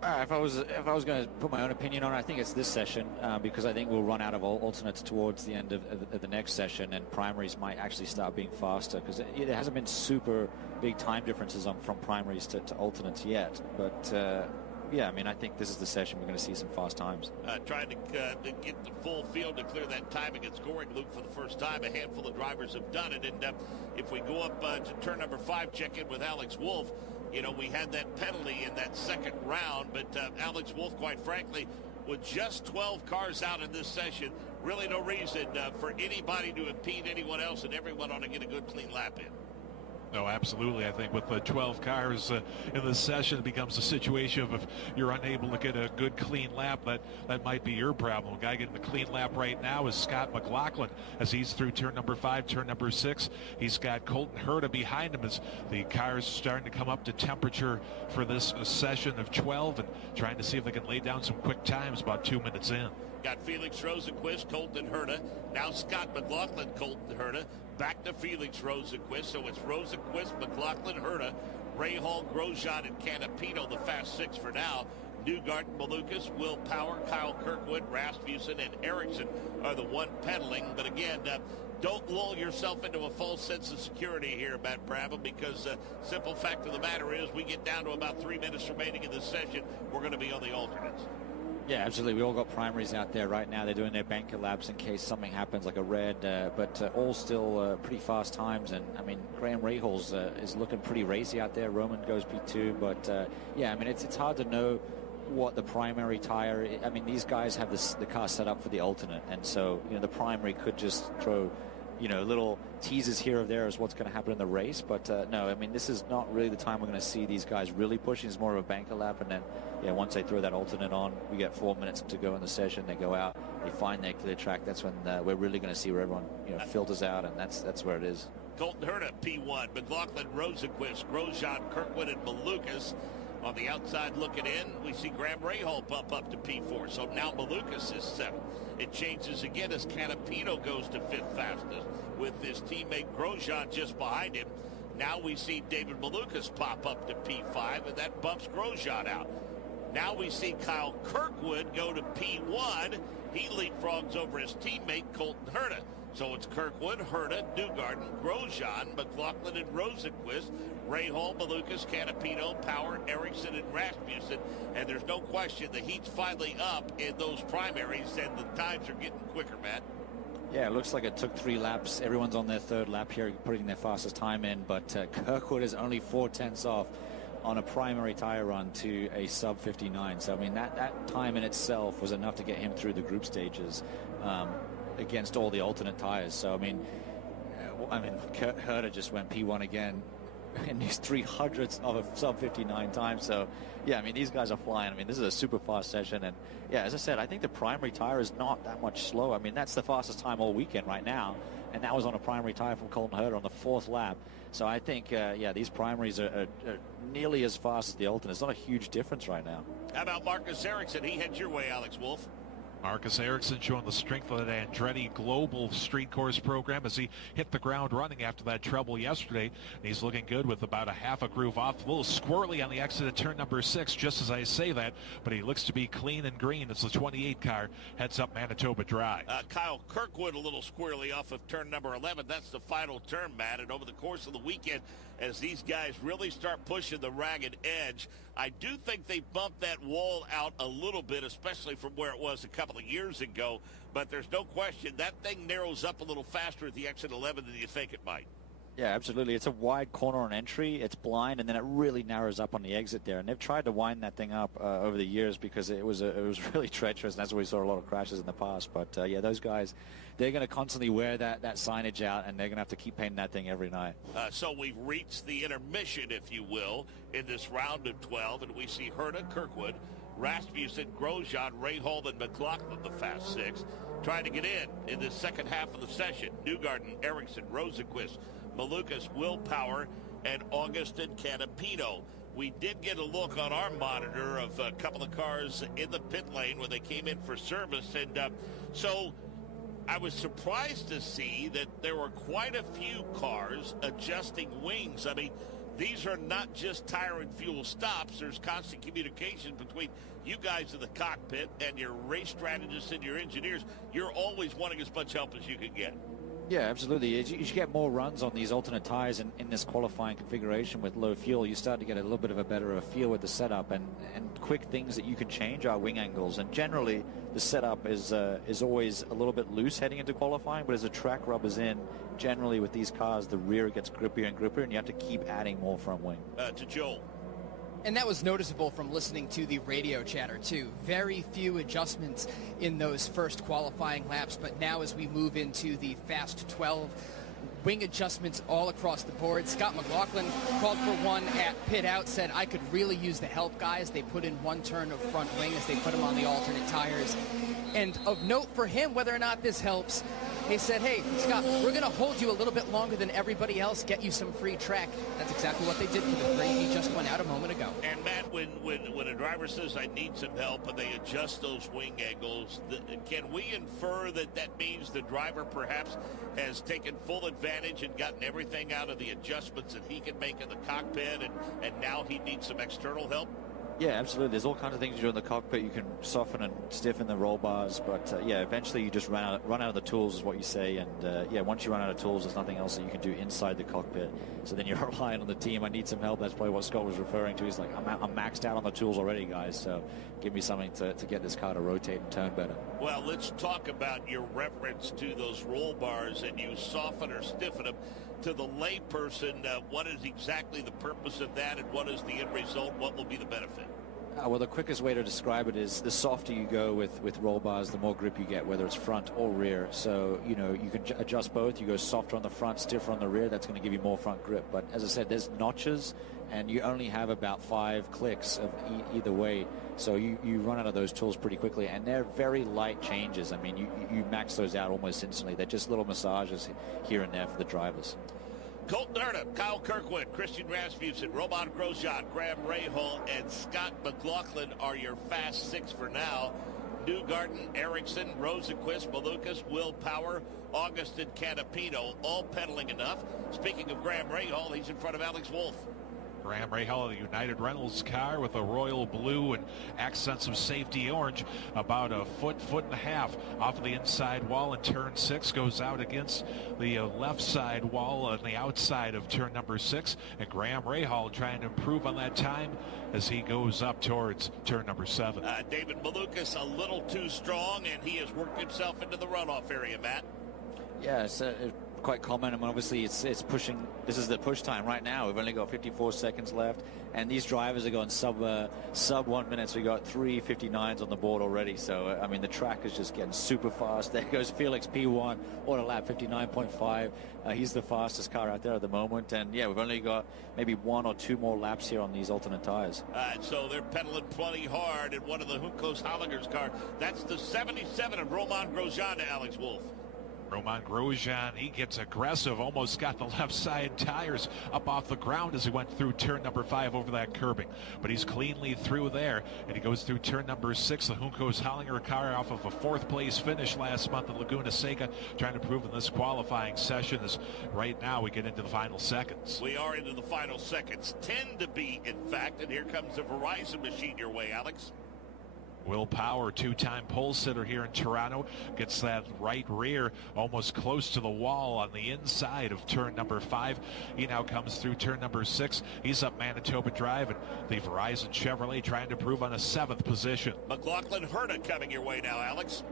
If I was going to put my own opinion on it, I think it's this session because I think we'll run out of alternates towards the end of the next session, and primaries might actually start being faster because there hasn't been super big time differences from primaries to alternates yet. But yeah, I mean, I think this is the session we're going to see some fast times. Trying to get the full field to clear that timing and scoring loop for the first time. A handful of drivers have done it, and if we go up to turn number 5, check in with Alex Wolff. You know, we had that penalty in that second round, but Alex Wolff, quite frankly, with just 12 cars out in this session, really no reason for anybody to impede anyone else, and everyone ought to get a good, clean lap in. No, absolutely. I think with the 12 cars in this session, it becomes a situation of if you're unable to get a good, clean lap, that might be your problem. A guy getting a clean lap right now is Scott McLaughlin as he's through turn number 5, turn number 6. He's got Colton Herta behind him as the cars starting to come up to temperature for this session of 12 and trying to see if they can lay down some quick times about 2 minutes in. Got Felix Rosenqvist, Colton Herta. Now Scott McLaughlin, Colton Herta. Back to Felix Rosenqvist. So it's Rosenqvist, McLaughlin, Herta, Rahal, Grosjean, and Canapino, the Fast Six for now. Newgarden, Malukas, Will Power, Kyle Kirkwood, Rasmussen, and Ericsson are the one pedaling. But again, don't lull yourself into a false sense of security here, Matt Brabham, because simple fact of the matter is we get down to about 3 minutes remaining in this session. We're going to be on the alternates. Yeah, absolutely. We all got primaries out there right now. They're doing their banker laps in case something happens, like a red, but all still pretty fast times. And, I mean, Graham Rahal's is looking pretty racy out there. Roman goes P2. But, yeah, I mean, it's hard to know what the primary tire is. I mean, these guys have the car set up for the alternate. And so, you know, the primary could just throw little teasers here or there is what's going to happen in the race. But no, I mean, this is not really the time we're going to see these guys really pushing. It's more of a banker lap, and then once they throw that alternate on, we get 4 minutes to go in the session. They go out, they find their clear track. That's when we're really going to see where everyone filters out, and that's where it is. Colton Herta, P1, McLaughlin, Rosenquist, Grosjean, Kirkwood, and Malukas. On the outside looking in, we see Graham Rahal bump up to P4. So now Malukas is 7th. It changes again as Canapino goes to 5th fastest with his teammate Grosjean just behind him. Now we see David Malukas pop up to P5, and that bumps Grosjean out. Now we see Kyle Kirkwood go to P1. He leapfrogs over his teammate Colton Herta. So it's Kirkwood, Herta, Newgarden, Grosjean, McLaughlin, and Rosenquist, Rahal, Malukas, Canapino, Power, Ericsson, and Rasmussen. And there's no question the heat's finally up in those primaries, and the times are getting quicker, Matt. Yeah, it looks like it took 3 laps. Everyone's on their 3rd lap here, putting their fastest time in. But Kirkwood is only 4/10 off on a primary tire run to a sub 59. So, I mean, that time in itself was enough to get him through the group stages against all the alternate tires. So, I mean, Herta just went P1 again in his 300ths of a sub 59 time. So, yeah, I mean, these guys are flying. I mean, this is a super fast session. And, yeah, as I said, I think the primary tire is not that much slower. I mean, that's the fastest time all weekend right now. And that was on a primary tire from Colton Herta on the 4th lap. So I think, these primaries are nearly as fast as the alternates. It's not a huge difference right now. How about Marcus Ericsson? He heads your way, Alex Wolf. Marcus Ericsson showing the strength of that Andretti Global Street Course program as he hit the ground running after that trouble yesterday. And he's looking good with about a half a groove off. A little squirrely on the exit of turn number 6, just as I say that. But he looks to be clean and green as the 28 car heads up Manitoba Drive. Kyle Kirkwood a little squirrely off of turn number 11. That's the final turn, Matt. And over the course of the weekend, as these guys really start pushing the ragged edge, I do think they bumped that wall out a little bit, especially from where it was a couple of years ago. But there's no question that thing narrows up a little faster at the exit 11 than you think it might. Yeah, absolutely. It's a wide corner on entry. It's blind, and then it really narrows up on the exit there. And they've tried to wind that thing up over the years because it was really treacherous, and that's why we saw a lot of crashes in the past. But, those guys, they're going to constantly wear that signage out, and they're going to have to keep painting that thing every night. So we've reached the intermission, if you will, in this round of 12, and we see Herta, Kirkwood, Rasmussen, Grosjean, Rahal, and McLaughlin, the fast 6, trying to get in the second half of the session. Newgarden, Ericsson, Rosenquist, Malukas, Willpower, and Augustin Canapino. We did get a look on our monitor of a couple of cars in the pit lane when they came in for service, and so I was surprised to see that there were quite a few cars adjusting wings. I mean, these are not just tire and fuel stops. There's constant communication between you guys in the cockpit and your race strategists and your engineers. You're always wanting as much help as you can get. Yeah, absolutely. As you get more runs on these alternate tires in this qualifying configuration with low fuel, you start to get a little bit of a better feel with the setup, and quick things that you can change are wing angles. And generally, the setup is always a little bit loose heading into qualifying, but as the track rubbers in, generally with these cars, the rear gets grippier and grippier, and you have to keep adding more front wing. To Joel. And that was noticeable from listening to the radio chatter, too. Very few adjustments in those first qualifying laps, but now as we move into the Fast 12, wing adjustments all across the board. Scott McLaughlin called for one at pit out, said, I could really use the help, guys. They put in one turn of front wing as they put him on the alternate tires. And of note for him, whether or not this helps, he said, hey, Scott, we're going to hold you a little bit longer than everybody else, get you some free track. That's exactly what they did for the 3 he just went out a moment ago. And, Matt, when a driver says, I need some help, and they adjust those wing angles, can we infer that means the driver perhaps has taken full advantage and gotten everything out of the adjustments that he can make in the cockpit, and now he needs some external help? Yeah, absolutely. There's all kinds of things you do in the cockpit. You can soften and stiffen the roll bars, but eventually you just run out of the tools is what you say. And once you run out of tools, there's nothing else that you can do inside the cockpit. So then you're relying on the team. I need some help. That's probably what Scott was referring to. He's like, I'm maxed out on the tools already, guys. So give me something to get this car to rotate and turn better. Well, let's talk about your reference to those roll bars, and you soften or stiffen them. To the layperson, what is exactly the purpose of that, and what is the end result? What will be the benefit? Well, the quickest way to describe it is the softer you go with roll bars, the more grip you get, whether it's front or rear. So, you know, you can adjust both. You go softer on the front, stiffer on the rear. That's going to give you more front grip. But as I said, there's notches, and you only have about 5 clicks of either way. So you run out of those tools pretty quickly, and they're very light changes. I mean, you max those out almost instantly. They're just little massages here and there for the drivers. Colton Herta, Kyle Kirkwood, Christian Rasmussen, Roman Grosjean, Graham Rahal, and Scott McLaughlin are your fast 6 for now. Newgarden, Ericsson, Rosenqvist, Malukas, Will Power, Augustin Canapino, all pedaling enough. Speaking of Graham Rahal, he's in front of Alex Wolff. Graham Rahal, the United Rentals car with a royal blue and accents of safety orange, about a foot and a half off of the inside wall in turn 6, goes out against the left side wall on the outside of turn number 6, and Graham Rahal trying to improve on that time as he goes up towards turn number 7. David Malukas a little too strong, and he has worked himself into the runoff area, Matt. Yeah, it's quite common. I mean, obviously it's pushing. This is the push time right now. We've only got 54 seconds left, and these drivers are going sub 1 minute. So we got 3:59s on the board already. So I mean, the track is just getting super fast. There goes Felix P1 on a lap 59.5. He's the fastest car out there at the moment, and yeah, we've only got maybe 1 or 2 more laps here on these alternate tires. So they're pedaling plenty hard in one of the Juncos Hollinger's car. That's the 77 of Roman Grosjean to Alex Wolff. Roman Grosjean, he gets aggressive, almost got the left side tires up off the ground as he went through turn number 5 over that curbing. But he's cleanly through there, and he goes through turn number 6, the Juncos Hollinger car off of a 4th place finish last month at Laguna Seca, trying to prove in this qualifying session as right now we get into the final seconds. We are into the final seconds, 10 to be in fact, and here comes the Verizon machine your way, Alex. Will Power, 2-time pole sitter here in Toronto, gets that right rear almost close to the wall on the inside of turn number 5. He now comes through turn number 6. He's up Manitoba Drive, and the Verizon Chevrolet trying to prove on a 7th position. McLaughlin Herta coming your way now, Alex.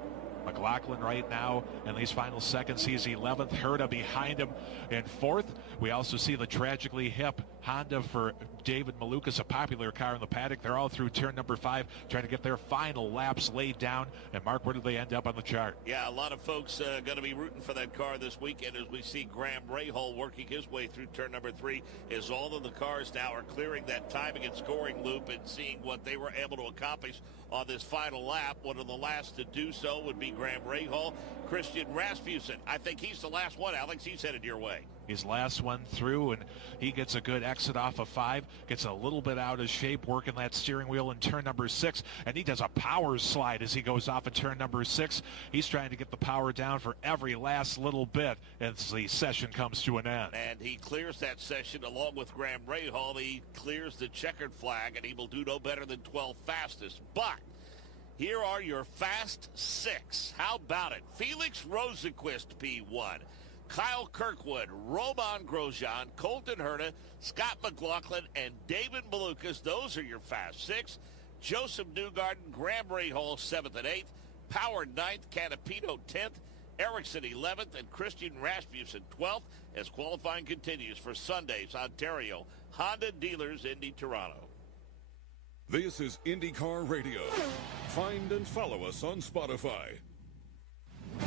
McLaughlin right now in these final seconds, he's 11th. Herta behind him in 4th. We also see the tragically hip Honda for David Malukas, a popular car in the paddock. They're all through turn number 5 trying to get their final laps laid down. And Mark, where do they end up on the chart? Yeah, a lot of folks going to be rooting for that car this weekend as we see Graham Rahal working his way through turn number 3 as all of the cars now are clearing that timing and scoring loop and seeing what they were able to accomplish on this final lap. One of the last to do so would be Graham Rahal. Christian Rasmussen, I think he's the last one, Alex. He's headed your way. His last one through, and he gets a good exit off of 5, gets a little bit out of shape working that steering wheel in turn number 6, and he does a power slide as he goes off of turn number 6. He's trying to get the power down for every last little bit as the session comes to an end. And he clears that session along with Graham Rahal. He clears the checkered flag, and he will do no better than 12th fastest. But here are your fast 6. How about it? Felix Rosenqvist, P1. Kyle Kirkwood, Roman Grosjean, Colton Herta, Scott McLaughlin, and David Malukas. Those are your fast 6. Joseph Newgarden, Graham Rahal, 7th and 8th. Power 9th, Canapino 10th. Ericsson 11th, and Christian Rasmussen 12th as qualifying continues for Sunday's Ontario Honda Dealers Indy Toronto. This is INDYCAR Radio. Find and follow us on Spotify.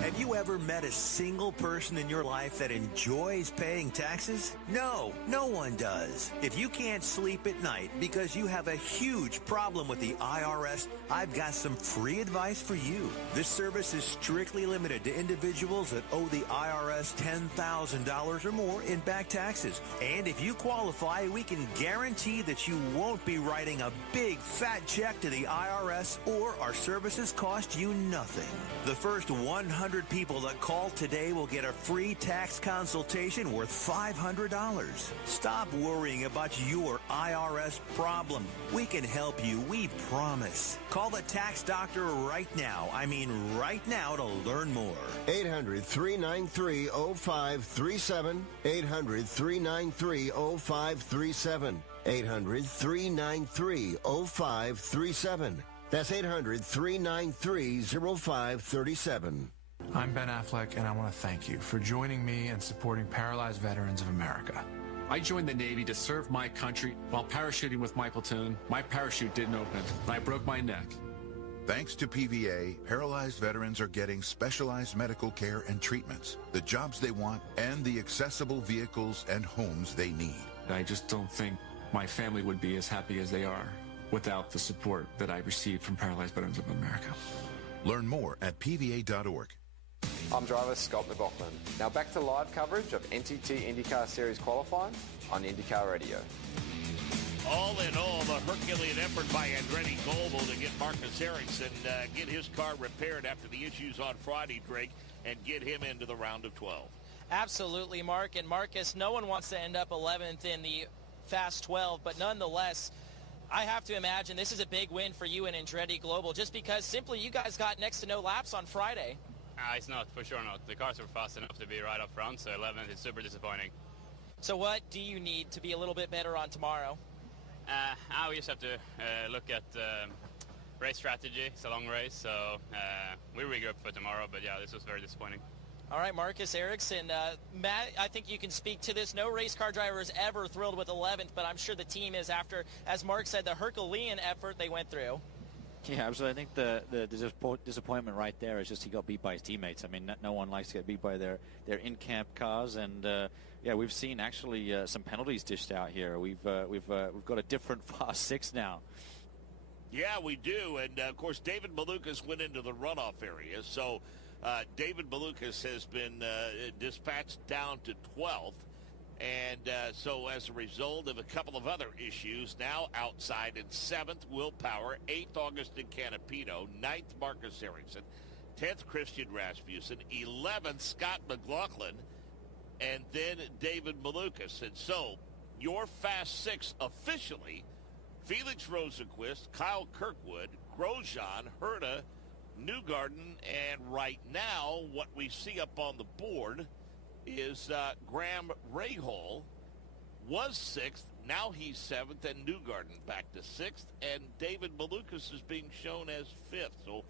Have you ever met a single person in your life that enjoys paying taxes? No, no one does. If you can't sleep at night because you have a huge problem with the IRS, I've got some free advice for you. This service is strictly limited to individuals that owe the IRS $10,000 or more in back taxes. And if you qualify, we can guarantee that you won't be writing a big fat check to the IRS, or our services cost you nothing. The first 100 people that call today will get a free tax consultation worth $500. Stop worrying about your IRS problem. We can help you, we promise. Call the tax doctor right now. I mean right now, to learn more. 800-393-0537. 800-393-0537. 800-393-0537. That's 800-393-0537. I'm Ben Affleck, and I want to thank you for joining me and supporting Paralyzed Veterans of America. I joined the Navy to serve my country. While parachuting with my platoon, my parachute didn't open, and I broke my neck. Thanks to PVA, paralyzed veterans are getting specialized medical care and treatments, the jobs they want, and the accessible vehicles and homes they need. I just don't think my family would be as happy as they are without the support that I received from Paralyzed Veterans of America. Learn more at PVA.org. I'm driver Scott McLaughlin. Now back to live coverage of NTT IndyCar Series qualifying on INDYCAR Radio. All in all, the Herculean effort by Andretti Global to get Marcus Ericsson, get his car repaired after the issues on Friday, Drake, and get him into the round of 12. Absolutely, Mark. And Marcus, no one wants to end up 11th in the Fast 12, but nonetheless, I have to imagine this is a big win for you and Andretti Global, just because simply you guys got next to no laps on Friday. It's not, for sure not. The cars were fast enough to be right up front, so 11th is super disappointing. So what do you need to be a little bit better on tomorrow? We just have to look at race strategy. It's a long race, so we regroup for tomorrow, but yeah, this was very disappointing. All right, Marcus Ericsson. Matt, I think you can speak to this. No race car driver is ever thrilled with 11th, but I'm sure the team is after, as Mark said, the Herculean effort they went through. Yeah, absolutely. I think the disappointment right there is just he got beat by his teammates. I mean, no one likes to get beat by their in-camp cars, and yeah, we've seen actually some penalties dished out here. We've got a different Fast 6 now. Yeah, we do, and of course David Malukas went into the runoff area, so David Malukas has been dispatched down to 12th. And so as a result of a couple of other issues, now outside in 7th, Will Power, 8th, Augustin Canapino, 9th, Marcus Ericsson, 10th, Christian Rasmussen, 11th, Scott McLaughlin, and then David Malukas. And so your Fast 6 officially, Felix Rosenqvist, Kyle Kirkwood, Grosjean, Herta, Newgarden, and right now what we see up on the board is Graham Rahal was 6th. Now he's 7th, and Newgarden back to 6th, and David Malukas is being shown as 5th. So,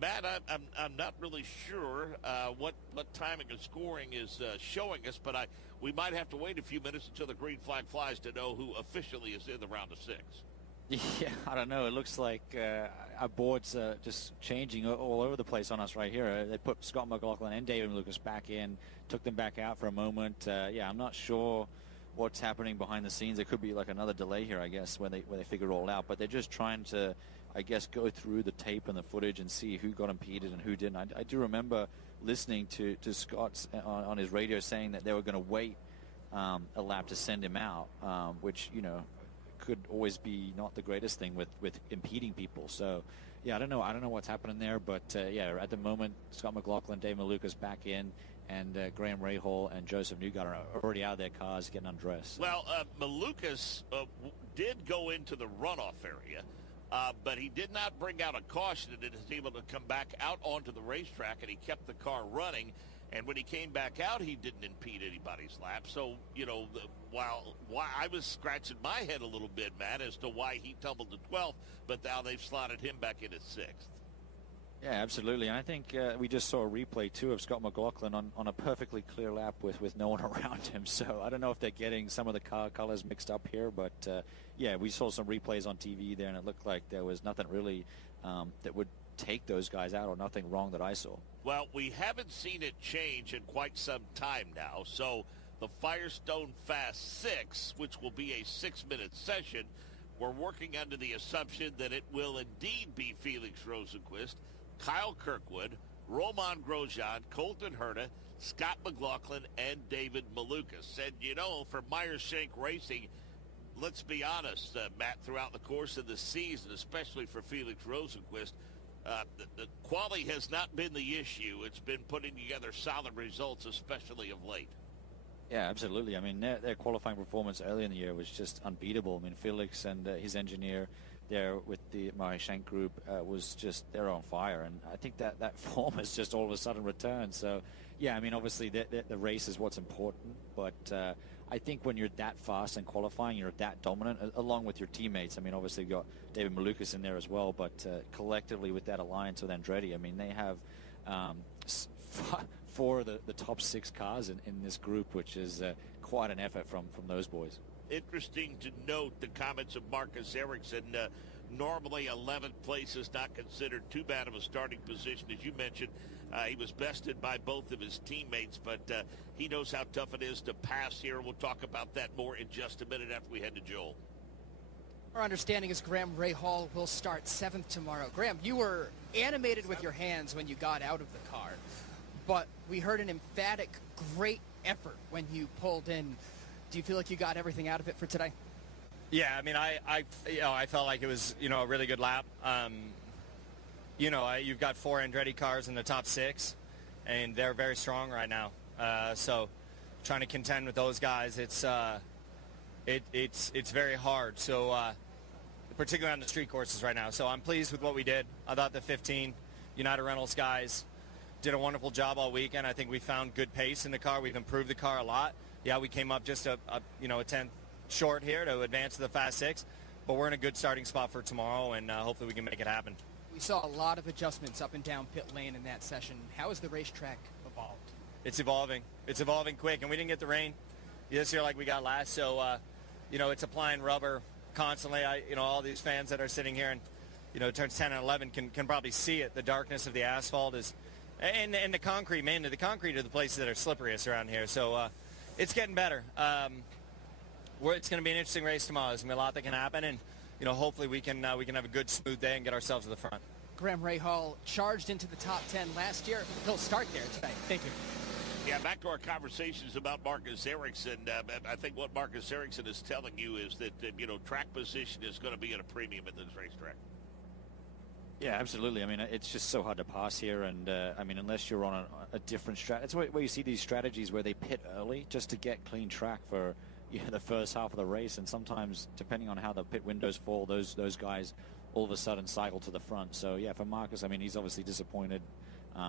Matt, I'm not really sure what timing and scoring is showing us, but we might have to wait a few minutes until the green flag flies to know who officially is in the round of 6. Yeah, I don't know. It looks like our board's just changing all over the place on us right here. They put Scott McLaughlin and David Malukas back in, took them back out for a moment. Yeah, I'm not sure what's happening behind the scenes. There could be like another delay here, I guess, where they figure it all out. But they're just trying to, I guess, go through the tape and the footage and see who got impeded and who didn't. I do remember listening to Scott on his radio saying that they were going to wait a lap to send him out, which, you know, could always be not the greatest thing with impeding people. So yeah, I don't know what's happening there, but yeah, at the moment Scott McLaughlin, Dave Malukas back in, and Graham Rahal and Joseph Newgarden are already out of their cars getting undressed. Well, Malukas did go into the runoff area, but he did not bring out a caution and is able to come back out onto the racetrack, and he kept the car running. And when he came back out, he didn't impede anybody's lap. So, you know, while I was scratching my head a little bit, Matt, as to why he tumbled to 12th, but now they've slotted him back in at 6th. Yeah, absolutely. And I think we just saw a replay, too, of Scott McLaughlin on a perfectly clear lap with no one around him. So I don't know if they're getting some of the car colors mixed up here. But, yeah, we saw some replays on TV there, and it looked like there was nothing really that would take those guys out, or nothing wrong that I saw. Well, we haven't seen it change in quite some time now. So the Firestone Fast 6, which will be a 6-minute session, we're working under the assumption that it will indeed be Felix Rosenqvist, Kyle Kirkwood, Roman Grosjean, Colton Herta, Scott McLaughlin, and David Malukas. And, you know, for Meyershank Racing, let's be honest, Matt, throughout the course of the season, especially for Felix Rosenqvist, the quality has not been the issue. It's been putting together solid results, especially of late. Yeah, absolutely. I mean, their qualifying performance early in the year was just unbeatable. I mean, Felix and his engineer there with the Meyershank group was just, they're on fire. And I think that form has just all of a sudden returned. So, yeah, I mean, obviously the race is what's important. But I think when you're that fast in qualifying, you're that dominant, along with your teammates. I mean, obviously you've got David Malukas in there as well, but collectively with that alliance with Andretti, I mean, they have 4 of the top 6 cars in this group, which is quite an effort from those boys. Interesting to note the comments of Marcus Ericsson. Normally 11th place is not considered too bad of a starting position. As you mentioned, he was bested by both of his teammates, but he knows how tough it is to pass here. We'll talk about that more in just a minute after we head to Joel. Our understanding is Graham Rahal will start 7th tomorrow. Graham, you were animated with your hands when you got out of the car, but we heard an emphatic, great effort when you pulled in. Do you feel like you got everything out of it for today? Yeah, I mean, I felt like it was, a really good lap. You've got 4 Andretti cars in the top 6, and they're very strong right now. So trying to contend with those guys, it's very hard. So particularly on the street courses right now. So I'm pleased with what we did. I thought the 15 United Rentals guys did a wonderful job all weekend. I think we found good pace in the car. We've improved the car a lot. Yeah, we came up just a 10th short here to advance to the Fast 6, but we're in a good starting spot for tomorrow, and hopefully we can make it happen. We saw a lot of adjustments up and down pit lane in that session. How has the racetrack evolved? It's evolving. It's evolving quick, and we didn't get the rain this year like we got last, so it's applying rubber constantly. All these fans that are sitting here and it turns 10 and 11 can probably see it. The darkness of the asphalt is, and the concrete, man, the concrete are the places that are slipperiest around here. So it's getting better. It's going to be an interesting race tomorrow. There's going to be a lot that can happen, and hopefully we can have a good, smooth day and get ourselves to the front. Graham Rahal charged into the top 10 last year. He'll start there today. Thank you. Yeah, back to our conversations about Marcus Ericsson. I think what Marcus Ericsson is telling you is that track position is going to be at a premium at this racetrack. Yeah, absolutely. I mean, it's just so hard to pass here, and unless you're on a different strategy, it's where you see these strategies where they pit early just to get clean track for the first half of the race, and sometimes depending on how the pit windows fall, those guys all of a sudden cycle to the front. So yeah, for Marcus, I mean, he's obviously disappointed.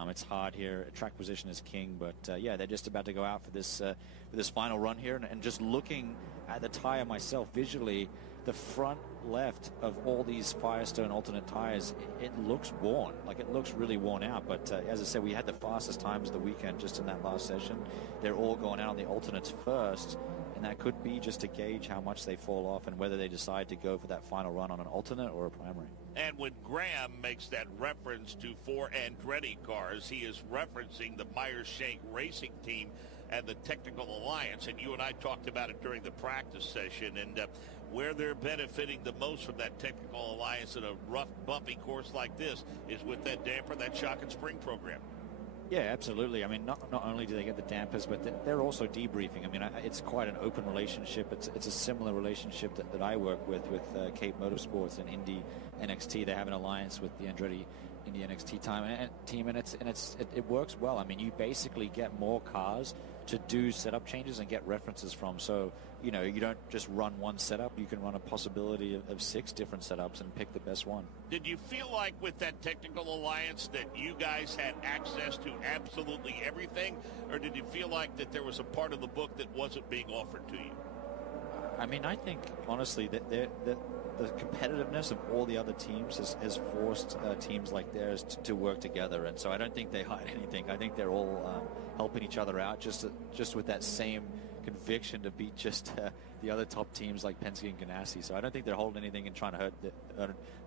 It's hard here. Track position is king, but they're just about to go out for this final run here, and just looking at the tire myself visually, the front left of all these Firestone alternate tires, it looks worn. Like, it looks really worn out. But as I said, we had the fastest times of the weekend just in that last session. They're all going out on the alternates first, and that could be just to gauge how much they fall off and whether they decide to go for that final run on an alternate or a primary. And when Graham makes that reference to 4 Andretti cars, he is referencing the Meyer-Shank Racing Team and the Technical Alliance. And you and I talked about it during the practice session, and where they're benefiting the most from that Technical Alliance in a rough, bumpy course like this is with that damper, that shock and spring program. Yeah, absolutely. I mean, not only do they get the dampers, but they're also debriefing. I mean, it's quite an open relationship. It's a similar relationship that I work with JBMotorsports and Indy NXT. They have an alliance with the Andretti Indy NXT team, and it works well. I mean, you basically get more cars to do setup changes and get references from. So, you don't just run one setup. You can run a possibility of 6 different setups and pick the best one. Did you feel like with that Technical Alliance that you guys had access to absolutely everything, or did you feel like that there was a part of the book that wasn't being offered to you? I mean, I think, honestly, that the competitiveness of all the other teams has forced teams like theirs to work together, and so I don't think they hide anything. I think they're all helping each other out just with that same conviction to beat just the other top teams like Penske and Ganassi. So I don't think they're holding anything and trying to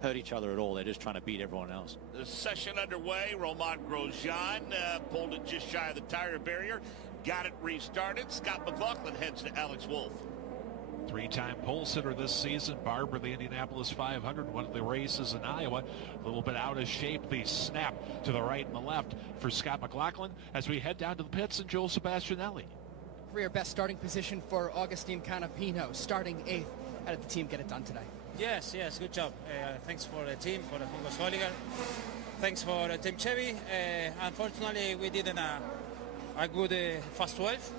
hurt each other at all. They're just trying to beat everyone else. The session underway. Romain Grosjean pulled it just shy of the tire barrier, got it restarted. Scott McLaughlin heads to Alex Wolff. 3-time pole sitter this season. Barber, the Indianapolis 500, one of the races in Iowa. A little bit out of shape. The snap to the right and the left for Scott McLaughlin as we head down to the pits and Joel Sebastianelli. Career best starting position for Agustin Canapino, starting 8th. How did the team get it done today? Yes, good job. Thanks for the team, for the Bundesliga. Thanks for Team Chevy. Unfortunately, we didn't a good fast 12.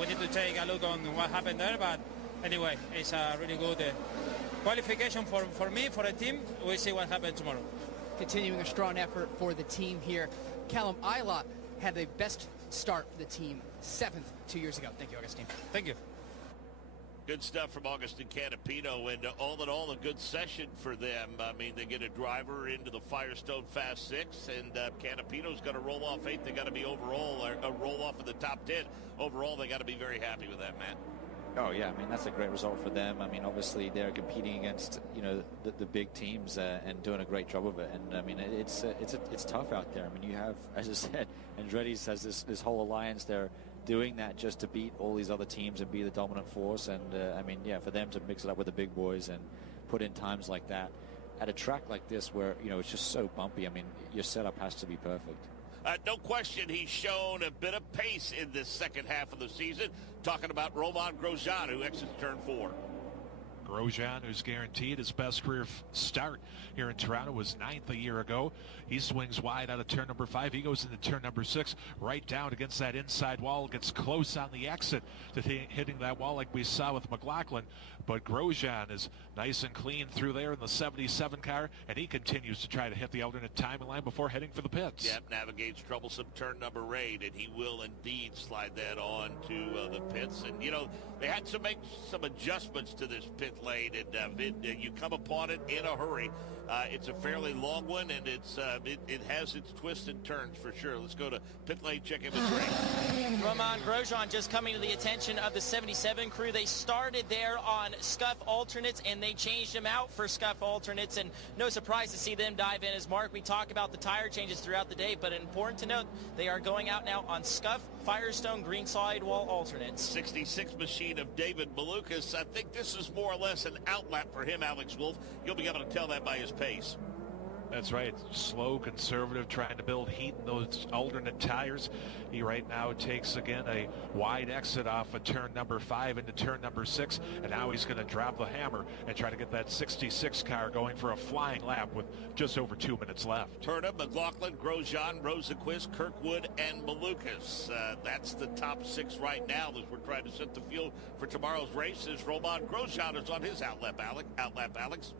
We need to take a look on what happened there, but anyway, it's a really good qualification for me, for the team. We'll see what happens tomorrow. Continuing a strong effort for the team here. Callum Ilott had the best start for the team, 7th 2 years ago. Thank you, Augustine. Thank you. Good stuff from Augustin Canapino, and all in all, a good session for them. I mean, they get a driver into the Firestone Fast 6, and Canapino's got to roll off 8th. They got to be overall, or roll off in the top 10. Overall, they got to be very happy with that, Matt. Oh yeah, I mean that's a great result for them. I mean obviously they're competing against the big teams and doing a great job of it. And I mean it's tough out there. I mean you have, as I said, Andretti's has this whole alliance. They're doing that just to beat all these other teams and be the dominant force. And I mean yeah, for them to mix it up with the big boys and put in times like that at a track like this where it's just so bumpy. I mean your setup has to be perfect. No question, he's shown a bit of pace in this second half of the season. Talking about Romain Grosjean, who exits turn 4. Grosjean, who's guaranteed his best career start here in Toronto, was 9th a year ago. He swings wide out of turn number 5. He goes into turn number 6, right down against that inside wall, gets close on the exit to hitting that wall like we saw with McLaughlin. But Grosjean is nice and clean through there in the 77 car, and he continues to try to hit the alternate timing line before heading for the pits. Yep, navigates troublesome turn number 8, and he will indeed slide that on to the pits. And, they had to make some adjustments to this pit lane, and you come upon it in a hurry. It's a fairly long one, and it has its twists and turns for sure. Let's go to pit lane, check in with Greg. Romain Grosjean just coming to the attention of the 77 crew. They started there on scuff alternates, and they changed them out for scuff alternates, and no surprise to see them dive in. As Mark, we talk about the tire changes throughout the day, but important to note, they are going out now on scuff Firestone green sidewall alternates. 66 machine of David Malukas. I think this is more or less an outlap for him, Alex Wolf. You'll be able to tell that by his pace. That's right. Slow, conservative, trying to build heat in those alternate tires. He right now takes, again, a wide exit off of turn number 5 into turn number 6, and now he's going to drop the hammer and try to get that 66 car going for a flying lap with just over 2 minutes left. Turner, McLaughlin, Grosjean, Rosenquist, Kirkwood, and Malukas. That's the top 6 right now as we're trying to set the field for tomorrow's race as Romain Grosjean is on his outlap, Alex.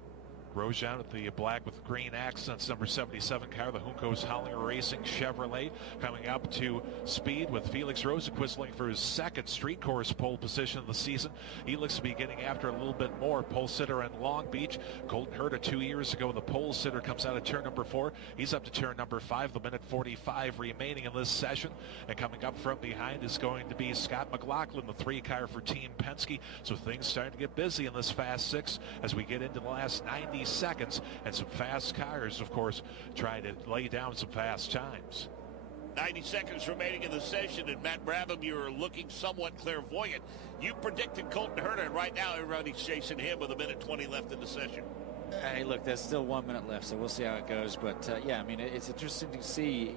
Grosjean with the black with green accents, number 77 car, the Juncos Hollinger Racing Chevrolet, coming up to speed with Felix Rosenquist looking for his second street course pole position of the season. He looks to be getting after a little bit more. Pole sitter in Long Beach. Colton Herta 2 years ago, the pole sitter comes out of turn number 4. He's up to turn number 5, the minute 45 remaining in this session. And coming up from behind is going to be Scott McLaughlin, the 3 car for Team Penske. So things starting to get busy in this Fast 6 as we get into the last 90 seconds, and some fast cars, of course, trying to lay down some fast times. 90 seconds remaining in the session, and Matt Brabham, you're looking somewhat clairvoyant. You predicted Colton Herta, and right now everybody's chasing him with a minute 20 left in the session. Hey, look, there's still 1 minute left, so we'll see how it goes. But yeah, I mean, it's interesting to see.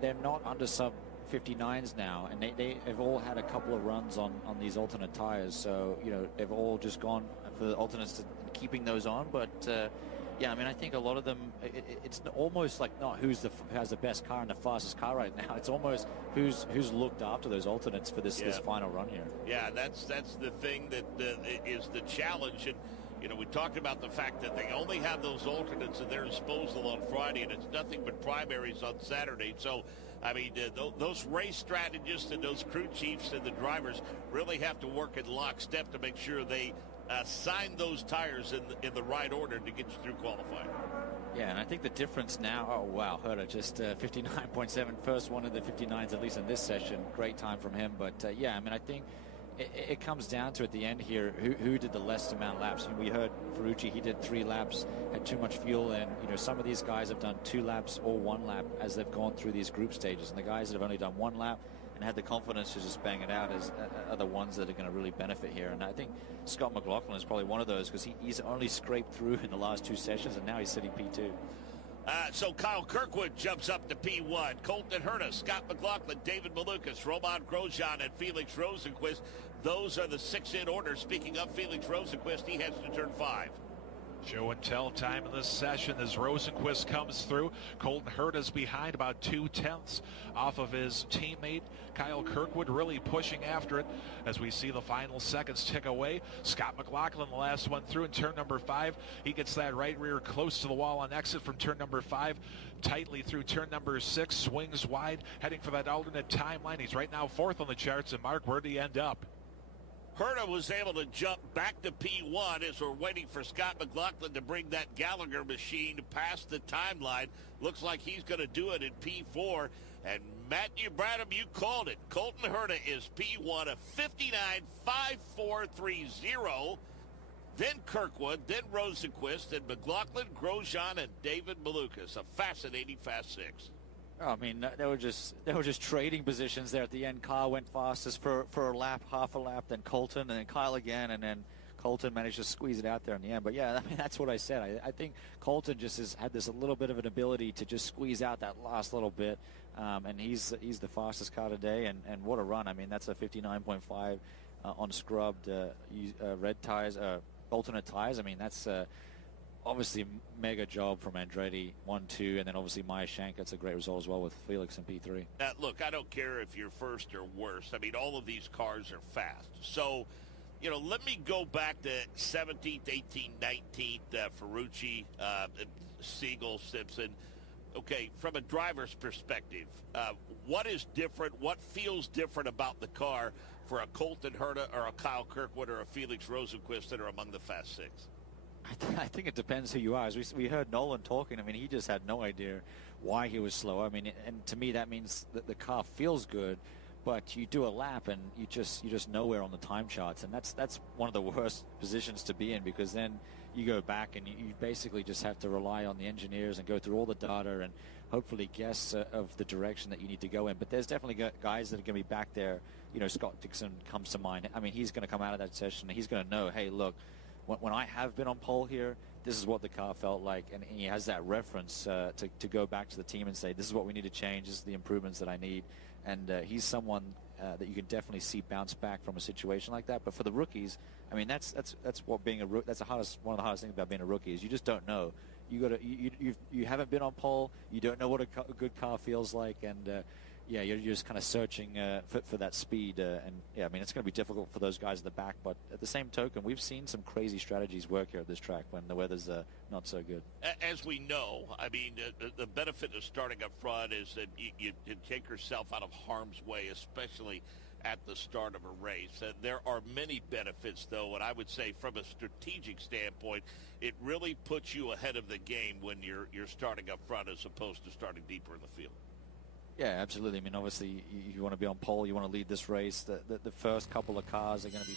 They're not under sub 59s now, and they have all had a couple of runs on these alternate tires. So they've all just gone for the alternates to keeping those on. But yeah, I mean, I think a lot of them, it's almost like not who has the best car and the fastest car right now. It's almost who's looked after those alternates for this final run here. Yeah, that's the thing that is the challenge. And we talked about the fact that they only have those alternates at their disposal on Friday, and it's nothing but primaries on Saturday. So, I mean, those race strategists and those crew chiefs and the drivers really have to work in lockstep to make sure they assign those tires in the right order to get you through qualifying. Yeah, and I think the difference now, oh wow, Herta just 59.7, first one of the 59s, at least in this session. Great time from him. But yeah, I mean, I think it comes down to at the end here, who did the least amount of laps. We heard Ferrucci, he did 3 laps, had too much fuel, and some of these guys have done 2 laps or 1 lap as they've gone through these group stages. And the guys that have only done 1 lap and had the confidence to just bang it out are the ones that are going to really benefit here. And I think Scott McLaughlin is probably one of those, because he's only scraped through in the last 2 sessions, and now he's sitting P2. So Kyle Kirkwood jumps up to P1. Colton Herta, Scott McLaughlin, David Malukas, Romain Grosjean, and Felix Rosenquist. Those are the 6 in order. Speaking of Felix Rosenquist, he heads to turn 5. Show and tell time in this session as Rosenquist comes through. Colton Herta's behind about 2/10 off of his teammate Kyle Kirkwood, really pushing after it as we see the final seconds tick away. Scott McLaughlin, the last one through in turn number 5. He gets that right rear close to the wall on exit from turn number 5. Tightly through turn number 6, swings wide, heading for that alternate timeline. He's right now 4th on the charts. And Mark, where'd he end up? Herta was able to jump back to P1 as we're waiting for Scott McLaughlin to bring that Gallagher machine past the timeline. Looks like he's going to do it in P4. And Matt Bradham, you called it. Colton Herta is P1, a 59.5430. Then Kirkwood, then Rosenquist, then McLaughlin, Grosjean, and David Malukas. A fascinating Fast Six. Oh, I mean, they were just trading positions there at the end. Kyle went fastest for a lap, half a lap, then Colton, and then Kyle again, and then Colton managed to squeeze it out there in the end. But yeah, I mean, that's what I said. I think Colton just had this a little bit of an ability to just squeeze out that last little bit, and he's the fastest car today, and what a run. I mean, that's a 59.5 on scrubbed red tires, alternate tires. I mean, that's obviously mega job from Andretti, 1-2, and then obviously Maya Shank. That's a great result as well with Felix in P3. Look, I don't care if you're first or worst. I mean, all of these cars are fast. So, you know, let me go back to 17th, 18th, 19th, Ferrucci, Siegel, Simpson. Okay, from a driver's perspective, what is different? What feels different about the car for a Colton Herta or a Kyle Kirkwood or a Felix Rosenquist that are among the Fast Six? I think it depends who you are. As we heard Nolan talking, I mean, he just had no idea why he was slow. I mean, and to me that means that the car feels good, but you do a lap and you're just nowhere on the time charts, and that's one of the worst positions to be in, because then you go back and you basically just have to rely on the engineers and go through all the data and hopefully guess of the direction that you need to go in. But there's definitely guys that are going to be back there. You know, Scott Dixon comes to mind. I mean, he's going to come out of that session and he's going to know, hey, look, when I have been on pole here, this is what the car felt like, and he has that reference to go back to the team and say, this is what we need to change, this is the improvements that I need, and he's someone that you can definitely see bounce back from a situation like that. But for the rookies, I mean, that's what being a rookie, that's one of the hardest things about being a rookie is you just don't know. You haven't been on pole, you don't know what a good car feels like, and yeah, you're just kind of searching for that speed, and yeah, I mean, it's going to be difficult for those guys at the back, but at the same token, we've seen some crazy strategies work here at this track when the weather's not so good. As we know, I mean, the benefit of starting up front is that you take yourself out of harm's way, especially at the start of a race. There are many benefits, though, and I would say from a strategic standpoint, it really puts you ahead of the game when you're starting up front as opposed to starting deeper in the field. Yeah, absolutely. I mean, obviously, you want to be on pole. You want to lead this race. The first couple of cars are going to be